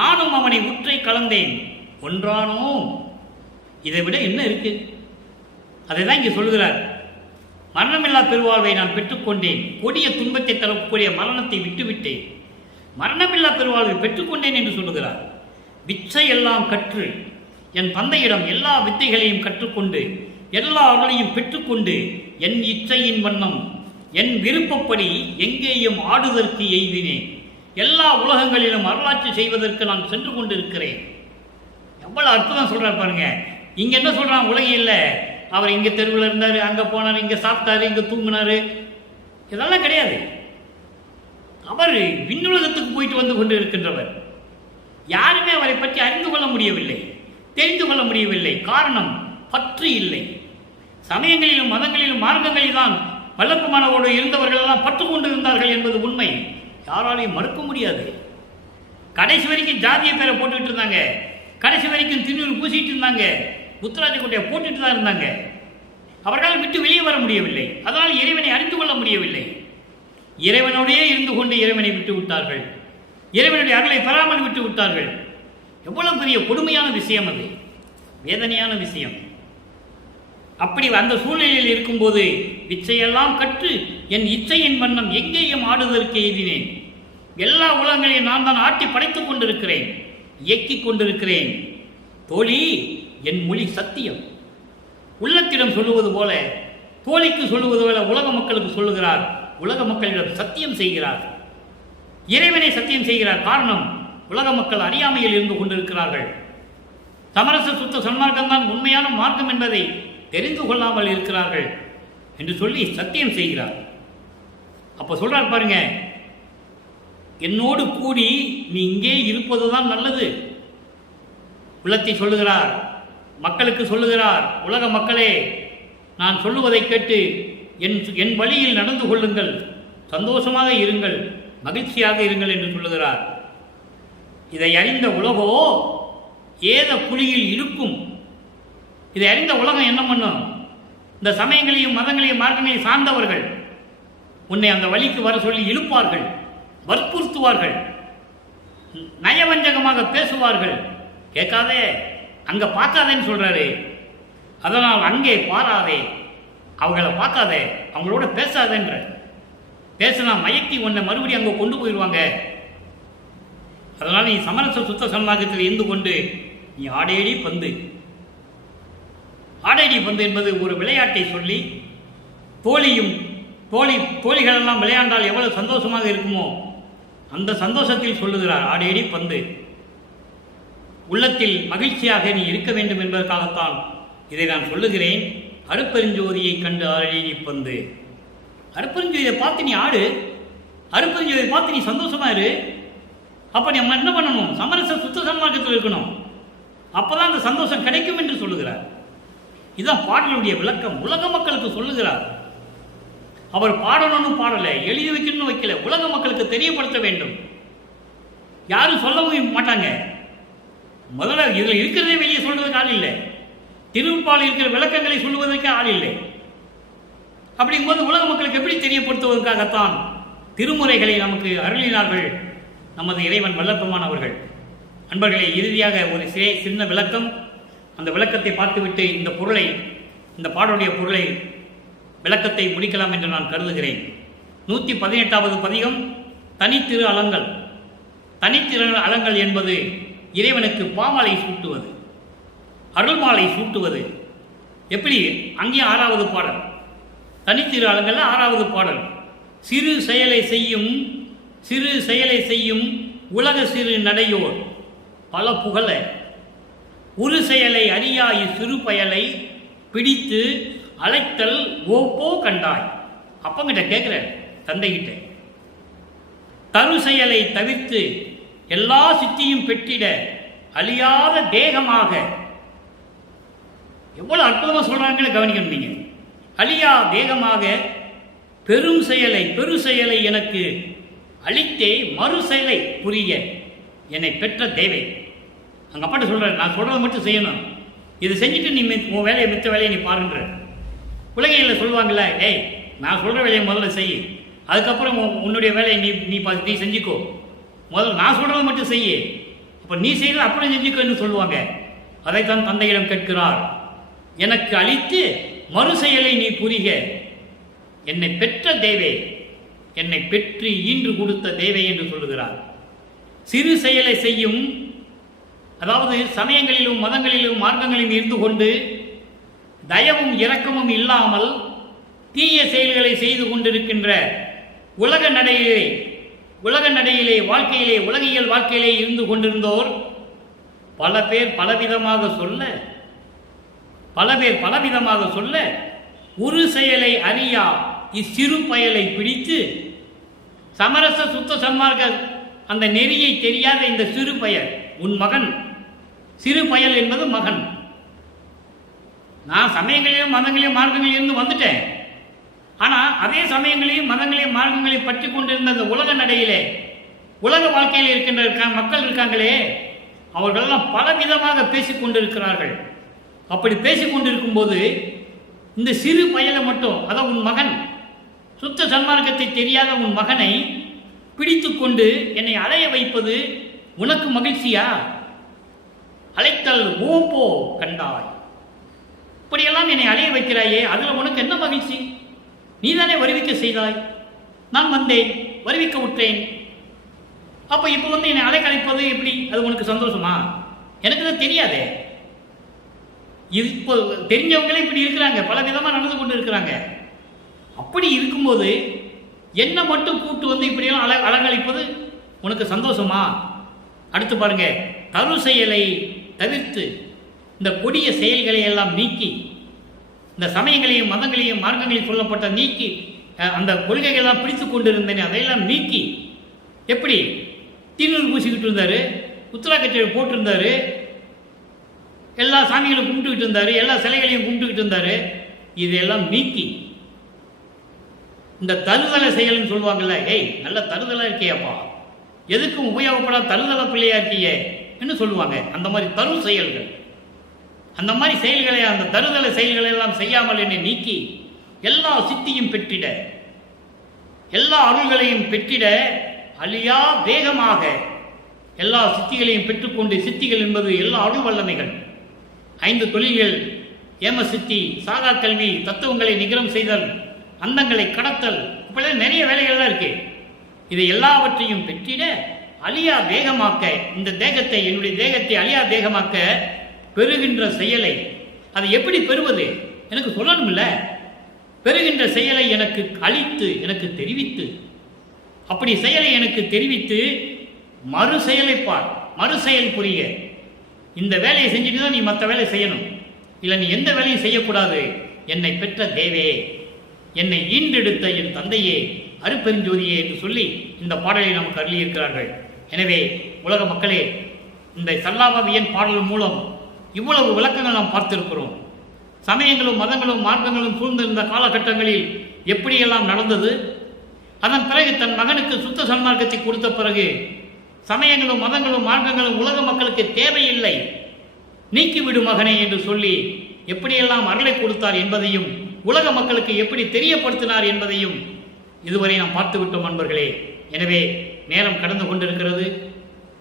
நானும் அவனை உற்றை கலந்தேன், ஒன்றானோ. இதை விட என்ன இருக்கு? அதை தான் இங்கே சொல்லுகிறார். மரணமில்லா பெருவாழ்வை நான் பெற்றுக்கொண்டேன், கொடிய துன்பத்தை தரக்கூடிய மரணத்தை விட்டுவிட்டேன், மரணமில்லா பெருவாழ்வை பெற்றுக்கொண்டேன் என்று சொல்லுகிறார். விச்சை எல்லாம் கற்று என் தந்தையிடம் எல்லா வித்தைகளையும் கற்றுக்கொண்டு எல்லா அருளையும் பெற்றுக்கொண்டு என் இச்சையின் வண்ணம் என் விருப்பப்படி எங்கேயும் ஆடுதற்கு எய்தினேன். எல்லா உலகங்களிலும் அருளாட்சி செய்வதற்கு நான் சென்று கொண்டிருக்கிறேன். எவ்வளவு அற்புதம் சொல்றார் பாருங்க. இங்க என்ன சொல்றான்? உலகில் அவர் இங்க தெருவில் இருந்தாரு, அங்க போனார், இங்க சாப்பிட்டாரு, இங்க தூங்கினாரு, இதெல்லாம் கிடையாது. அவர் விண்ணுலகத்துக்கு போயிட்டு வந்து கொண்டு இருக்கின்றவர். யாருமே அவரை பற்றி அறிந்து கொள்ள முடியவில்லை, தெரிந்து கொள்ள முடியவில்லை. காரணம், பற்று இல்லை. சமயங்களிலும் மதங்களிலும் மார்க்கங்களில் தான் வல்லப்பமானவோடு இருந்தவர்கள் எல்லாம் பற்று கொண்டு இருந்தார்கள் என்பது உண்மை. யாராலையும் மறுக்க முடியாது. கடைசி வரைக்கும் ஜாதிய பேரை போட்டுக்கிட்டு இருந்தாங்க, கடைசி வரைக்கும் திருநூறு பூசிட்டு இருந்தாங்க, புத்தராஜ கோட்டையை போட்டுட்டு தான் இருந்தாங்க. அவர்களால் விட்டு வெளியே வர முடியவில்லை. அதனால் இறைவனை அறிந்து கொள்ள முடியவில்லை. இறைவனோடையே இருந்து கொண்டு இறைவனை விட்டு விட்டார்கள், இறைவனுடைய அருளை பெறாமல் விட்டு விட்டார்கள். எவ்வளவு பெரிய கொடுமையான விஷயம் அது, வேதனையான விஷயம். அப்படி அந்த சூழ்நிலையில் இருக்கும்போது இச்சையெல்லாம் கற்று என் இச்சையின் வண்ணம் எங்கேயும் ஆடுவதற்கு எய்தினேன். எல்லா உலகங்களையும் நான் தான் ஆட்டி படைத்துக் கொண்டிருக்கிறேன், இயக்கிக் கொண்டிருக்கிறேன். தோழி, என் மொழி சத்தியம். உள்ளத்திடம் சொல்லுவது போல, தோழிக்கு சொல்லுவது போல உலக மக்களுக்கு சொல்லுகிறார். உலக மக்களிடம் சத்தியம் செய்கிறார், இறைவனை சத்தியம் செய்கிறார். காரணம், உலக மக்கள் அறியாமையில் இருந்து கொண்டிருக்கிறார்கள். சமரச சுத்த சன்மார்க்கம் தான் உண்மையான மார்க்கம் என்பதை தெரிந்து கொள்ளாமல் இருக்கிறார்கள் என்று சொல்லி சத்தியம் செய்கிறார். அப்ப சொல்றார் பாருங்க, என்னோடு கூடி நீ இங்கே இருப்பதுதான் நல்லது. உள்ளத்தை சொல்லுகிறார், மக்களுக்கு சொல்லுகிறார். உலக மக்களே, நான் சொல்லுவதை கேட்டு என் வழியில் நடந்து கொள்ளுங்கள், சந்தோஷமாக இருங்கள், மகிழ்ச்சியாக இருங்கள் என்று சொல்லுகிறார். இதை அறிந்த உலகோ ஏத குழியில் இருக்கும். இதை அறிந்த உலகம் என்ன பண்ணும்? இந்த சமயங்களையும் மதங்களையும் மார்க்கங்களையும் சார்ந்தவர்கள் உன்னை அந்த வழிக்கு வர சொல்லி இழுப்பார்கள், வற்புறுத்துவார்கள், நயவஞ்சகமாக பேசுவார்கள். கேட்காதே, அங்க பார்க்காதேன்னு சொல்றாரு. அதனால் அங்கே பாராதே, அவங்கள பார்க்காத, அவங்களோட பேசாதன்ற. பேசினா மயக்கி உன்னை மறுபடியும் அங்கே கொண்டு போயிடுவாங்க. அதனால் நீ சமரச சுத்த சன்மார்க்கத்தில் இருந்து கொண்டு நீ ஆடேடி பந்து. ஆடேடி பந்து என்பது ஒரு விளையாட்டை சொல்லி தோழிகளெல்லாம் விளையாண்டால் எவ்வளவு சந்தோஷமாக இருக்குமோ அந்த சந்தோஷத்தில் சொல்லுகிறார் ஆடேடி பந்து. உள்ளத்தில் மகிழ்ச்சியாக நீ இருக்க வேண்டும் என்பதற்காகத்தான் இதை நான் சொல்லுகிறேன். அருப்பெருஞ்சோதியை கண்டு ஆடேடி பந்து. அருப்பெருஞ்சோதியை பார்த்து நீ ஆடு, அருப்பெருஞ்சோதியை பார்த்து நீ சந்தோஷமா இரு. அப்போ நம்ம என்ன பண்ணணும்? சமரச சுத்த சன்மார்க்கத்தில் இருக்கணும். அப்போதான் அந்த சந்தோஷம் கிடைக்கும் என்று சொல்லுகிறார். இதுதான் பாடலுடைய விளக்கம். உலக மக்களுக்கு சொல்லுகிறார். அவர் பாடணும்னு பாடலை, எழுதி வைக்கணும்னு வைக்கல, உலக மக்களுக்கு தெரியப்படுத்த வேண்டும். யாரும் சொல்லவும் மாட்டாங்க. முதல்ல இதில் இருக்கிறதே வெளியே சொல்றதுக்கு ஆள் இல்லை. திருப்பால் இருக்கிற விளக்கங்களை சொல்லுவதற்கு ஆள் இல்லை. அப்படிங்கும்போது உலக மக்களுக்கு எப்படி தெரியப்படுத்துவதற்காகத்தான் திருமுறைகளை நமக்கு அருளினார்கள் நமது இறைவன் வல்லபெருமான் அவர்கள். அன்பர்களே, இறுதியாக ஒரு சின்ன விளக்கம். அந்த விளக்கத்தை பார்த்துவிட்டு இந்த பாடலுடைய பொருளை விளக்கத்தை முடிக்கலாம் என்று நான் கருதுகிறேன். 118வது பதிகம் தனித்திரு அலங்கள். தனித்திரு அலங்கள் என்பது இறைவனுக்கு பாமாலை சூட்டுவது, அருள்மாலை சூட்டுவது. எப்படி? அங்கே 6வது பாடல். தனித்திரு அலங்கள்ல 6வது பாடல். சிறு செயலை செய்யும் உலக சிறு நடையோர் பல புகழ ஒரு செயலை அறியாய் சிறு பயலை பிடித்து அழைத்தல் ஓப்போ கண்டாய். அப்பங்கிட்ட கேட்கிற தந்தைகிட்ட, தரு செயலை தவிர்த்து எல்லா சித்தியும் பெற்றிட அழியாத தேகமாக. எவ்வளவு அற்புதமா சொல்றாங்கன்னு கவனிக்கணும் நீங்க. அழியா தேகமாக பெரு செயலை எனக்கு அழித்தே மறு செயலை புரிய என்னை பெற்ற தேவை. அங்க அப்பாட்ட சொல்ற, நான் சொல்றதை மட்டும் செய்யணும், இது செஞ்சுட்டு நீ உன் வேலையை மித்த வேலையை நீ பாருன்ற. உலகையில் சொல்லுவாங்கல்ல, ஏய் நான் சொல்ற வேலையை முதல்ல செய், அதுக்கப்புறம் உன்னுடைய வேலையை நீ செஞ்சுக்கோ, முதல்ல நான் சொல்றதை மட்டும் செய்ய, அப்போ நீ செய்யற அப்புறம் செஞ்சுக்கோன்னு சொல்லுவாங்க. அதைத்தான் தந்தையிடம் கேட்கிறார். எனக்கு அழித்து மறு செயலை நீ புரிக என்னை பெற்ற தேவே, என்னை பெற்று ஈன்று கொடுத்த தேவை என்று சொல்லுகிறார். சிறு செயலை செய்யும், அதாவது சமயங்களிலும் மதங்களிலும் மார்க்கங்களிலும் இருந்து கொண்டு தயவும் இரக்கமும் இல்லாமல் தீய செயல்களை செய்து கொண்டிருக்கின்ற உலக நடையிலே வாழ்க்கையிலே, உலகியல் வாழ்க்கையிலே இருந்து கொண்டிருந்தோர் பல பேர் பலவிதமாக சொல்ல ஒரு செயலை அறியா இச்சிறு பயலை பிடித்து சமரச சுத்த சன்மார்க்க அந்த நெறியை தெரியாத இந்த சிறு பயல் உன் மகன். சிறு பயல் என்பது மகன். நான் சமயங்களையும் மதங்களையும் மார்க்கங்களையும் இருந்து வந்துட்டேன். ஆனால் அதே சமயங்களையும் மதங்களையும் மார்க்கங்களையும் பற்றி கொண்டிருந்த அந்த உலக நடையிலே, உலக வாழ்க்கையில் இருக்கின்ற மக்கள் இருக்காங்களே, அவர்களெல்லாம் பலவிதமாக பேசிக்கொண்டிருக்கிறார்கள். அப்படி பேசிக்கொண்டிருக்கும் போது இந்த சிறு பயலை மட்டும், அதான் உன் மகன், சுத்த சன்மார்க்கத்தை தெரியாத உன் மகனை பிடித்து கொண்டு என்னை அலைய வைப்பது உனக்கு மகிழ்ச்சியா? அழைத்தல் ஓப்போ கண்டாய். இப்படியெல்லாம் என்னை அலைய வைக்கிறாயே, அதில் உனக்கு என்ன மகிழ்ச்சி? நீதானே வருவிக்க செய்தாய், நான் வந்தேன், வருவிக்க விட்டேன். அப்போ இப்போ என்னை அலைக்கழிப்பது எப்படி? அது உனக்கு சந்தோஷமா? எனக்கு தான் தெரியாதே. இப்போ தெரிஞ்சவங்களே இப்படி இருக்கிறாங்க, பல விதமாக நடந்து கொண்டு இருக்கிறாங்க. அப்படி இருக்கும்போது என்ன மட்டும் கூட்டு இப்படியெல்லாம் அலங்கழிப்பது உனக்கு சந்தோஷமா? அடுத்து பாருங்க, தரு செயலை தவிர்த்து இந்த கொடிய செயல்களை எல்லாம் நீக்கி, இந்த சமயங்களையும் மதங்களையும் மார்க்கங்களையும் சொல்லப்பட்ட நீக்கி, அந்த கொள்கைகள்லாம் பிடித்து கொண்டிருந்தேன், அதையெல்லாம் நீக்கி, எப்படி தீநூறு பூசிக்கிட்டு இருந்தாரு, உத்தராக்கச்சேரி போட்டிருந்தாரு, எல்லா சாமிகளும் கும்பிட்டுக்கிட்டு இருந்தாரு, எல்லா சிலைகளையும் கும்பிட்டுக்கிட்டு இருந்தாரு. இதையெல்லாம் நீக்கி இந்த தருதலை செயல்னு சொல்லுவாங்கல்ல, ஏய் நல்ல தருதலா இருக்கியாப்பா, எதுக்கும் உபயோகப்படாத தருதல பிள்ளையா இருக்கியே என்று சொல்லுவாங்க. அந்த மாதிரி தரு செயல்கள், அந்த மாதிரி செயல்களை, அந்த தருதலை செயல்களை எல்லாம் செய்யாமல் என்னை நீக்கி எல்லா சித்தியும் பெற்றிட, எல்லா அருள்களையும் பெற்றிட அழியா வேகமாக எல்லா சித்திகளையும் பெற்றுக்கொண்டு, சித்திகள் என்பது எல்லா அருள் வல்லமைகள், 5 தொழில்கள் ஏமசித்தி, சாதா கல்வி, தத்துவங்களை நிகரம் செய்தல், அந்தங்களை கடத்தல், இப்பெல்லாம் நிறைய வேலைகள்லாம் இருக்கு. இதை எல்லாவற்றையும் பெற்றிட அழியா தேகமாக்க, இந்த தேகத்தை, என்னுடைய தேகத்தை அழியா தேகமாக்க பெறுகின்ற செயலை, அதை எப்படி பெறுவது எனக்கு சொல்லணும்ல. பெறுகின்ற செயலை எனக்கு அளித்து, எனக்கு தெரிவித்து, அப்படி செயலை எனக்கு தெரிவித்து மறு செயலை பார், மறு செயல் புரிய. இந்த வேலையை செஞ்சுட்டு தான் நீ மற்ற வேலையை செய்யணும், இல்லை நீ எந்த வேலையும் செய்யக்கூடாது. என்னை பெற்ற தேவே, என்னை ஈண்டெடுத்த என் தந்தையே, அருப்பெருஞ்சோதியே என்று சொல்லி இந்த பாடலை நமக்கு அருளியிருக்கிறார்கள். எனவே உலக மக்களே, இந்த சல்லாபவியன் பாடல் மூலம் இவ்வளவு விளக்கங்கள் நாம் பார்த்திருக்கிறோம். சமயங்களும் மதங்களும் மார்க்கங்களும் சூழ்ந்திருந்த காலகட்டங்களில் எப்படியெல்லாம் நடந்தது, அதன் பிறகு தன் மகனுக்கு சுத்த சன்மார்க்கத்தை கொடுத்த பிறகு சமயங்களும் மதங்களும் மார்க்கங்களும் உலக மக்களுக்கு தேவையில்லை, நீக்கிவிடு மகனே என்று சொல்லி எப்படியெல்லாம் அருளை கொடுத்தார் என்பதையும் உலக மக்களுக்கு எப்படி தெரியப்படுத்தினார் என்பதையும் இதுவரை நாம் பார்த்துவிட்டோம் நண்பர்களே. எனவே நேரம் கடந்து கொண்டிருக்கிறது.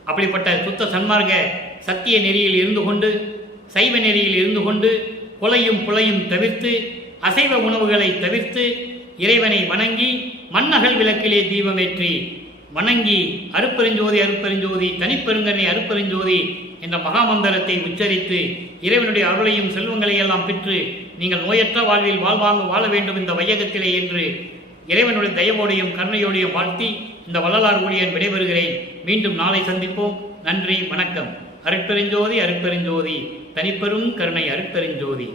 அப்படிப்பட்ட சுத்த சன்மார்க்க சத்திய நெறியில் இருந்து கொண்டு, சைவ நெறியில் இருந்து கொண்டு, கொலையும் புலையும் தவிர்த்து, அசைவ உணவுகளை தவிர்த்து, இறைவனை வணங்கி மண்ணகல் விளக்கிலே தீபமேற்றி வணங்கி அருப்பெருஞ்சோதி அருப்பெருஞ்சோதி தனிப்பெருங்கனை அருப்பெருஞ்சோதி என்ற மகாமந்திரத்தை உச்சரித்து இறைவனுடைய அருளையும் செல்வங்களை எல்லாம் பெற்று நீங்கள் நோயற்ற வாழ்வில் வாழ்வாங்க வாழ வேண்டும் இந்த வையகத்திலே என்று இறைவனுடைய தயவோடையும் கருணையோடையும் வாழ்த்தி இந்த வள்ளலார் ஊழியன் விடைபெறுகிறேன். மீண்டும் நாளை சந்திப்போம். நன்றி, வணக்கம். அருட்பெருஞ்சோதி அருட்பெருஞ்சோதி தனிப்பெரும் கருணை அருட்பெருஞ்சோதி.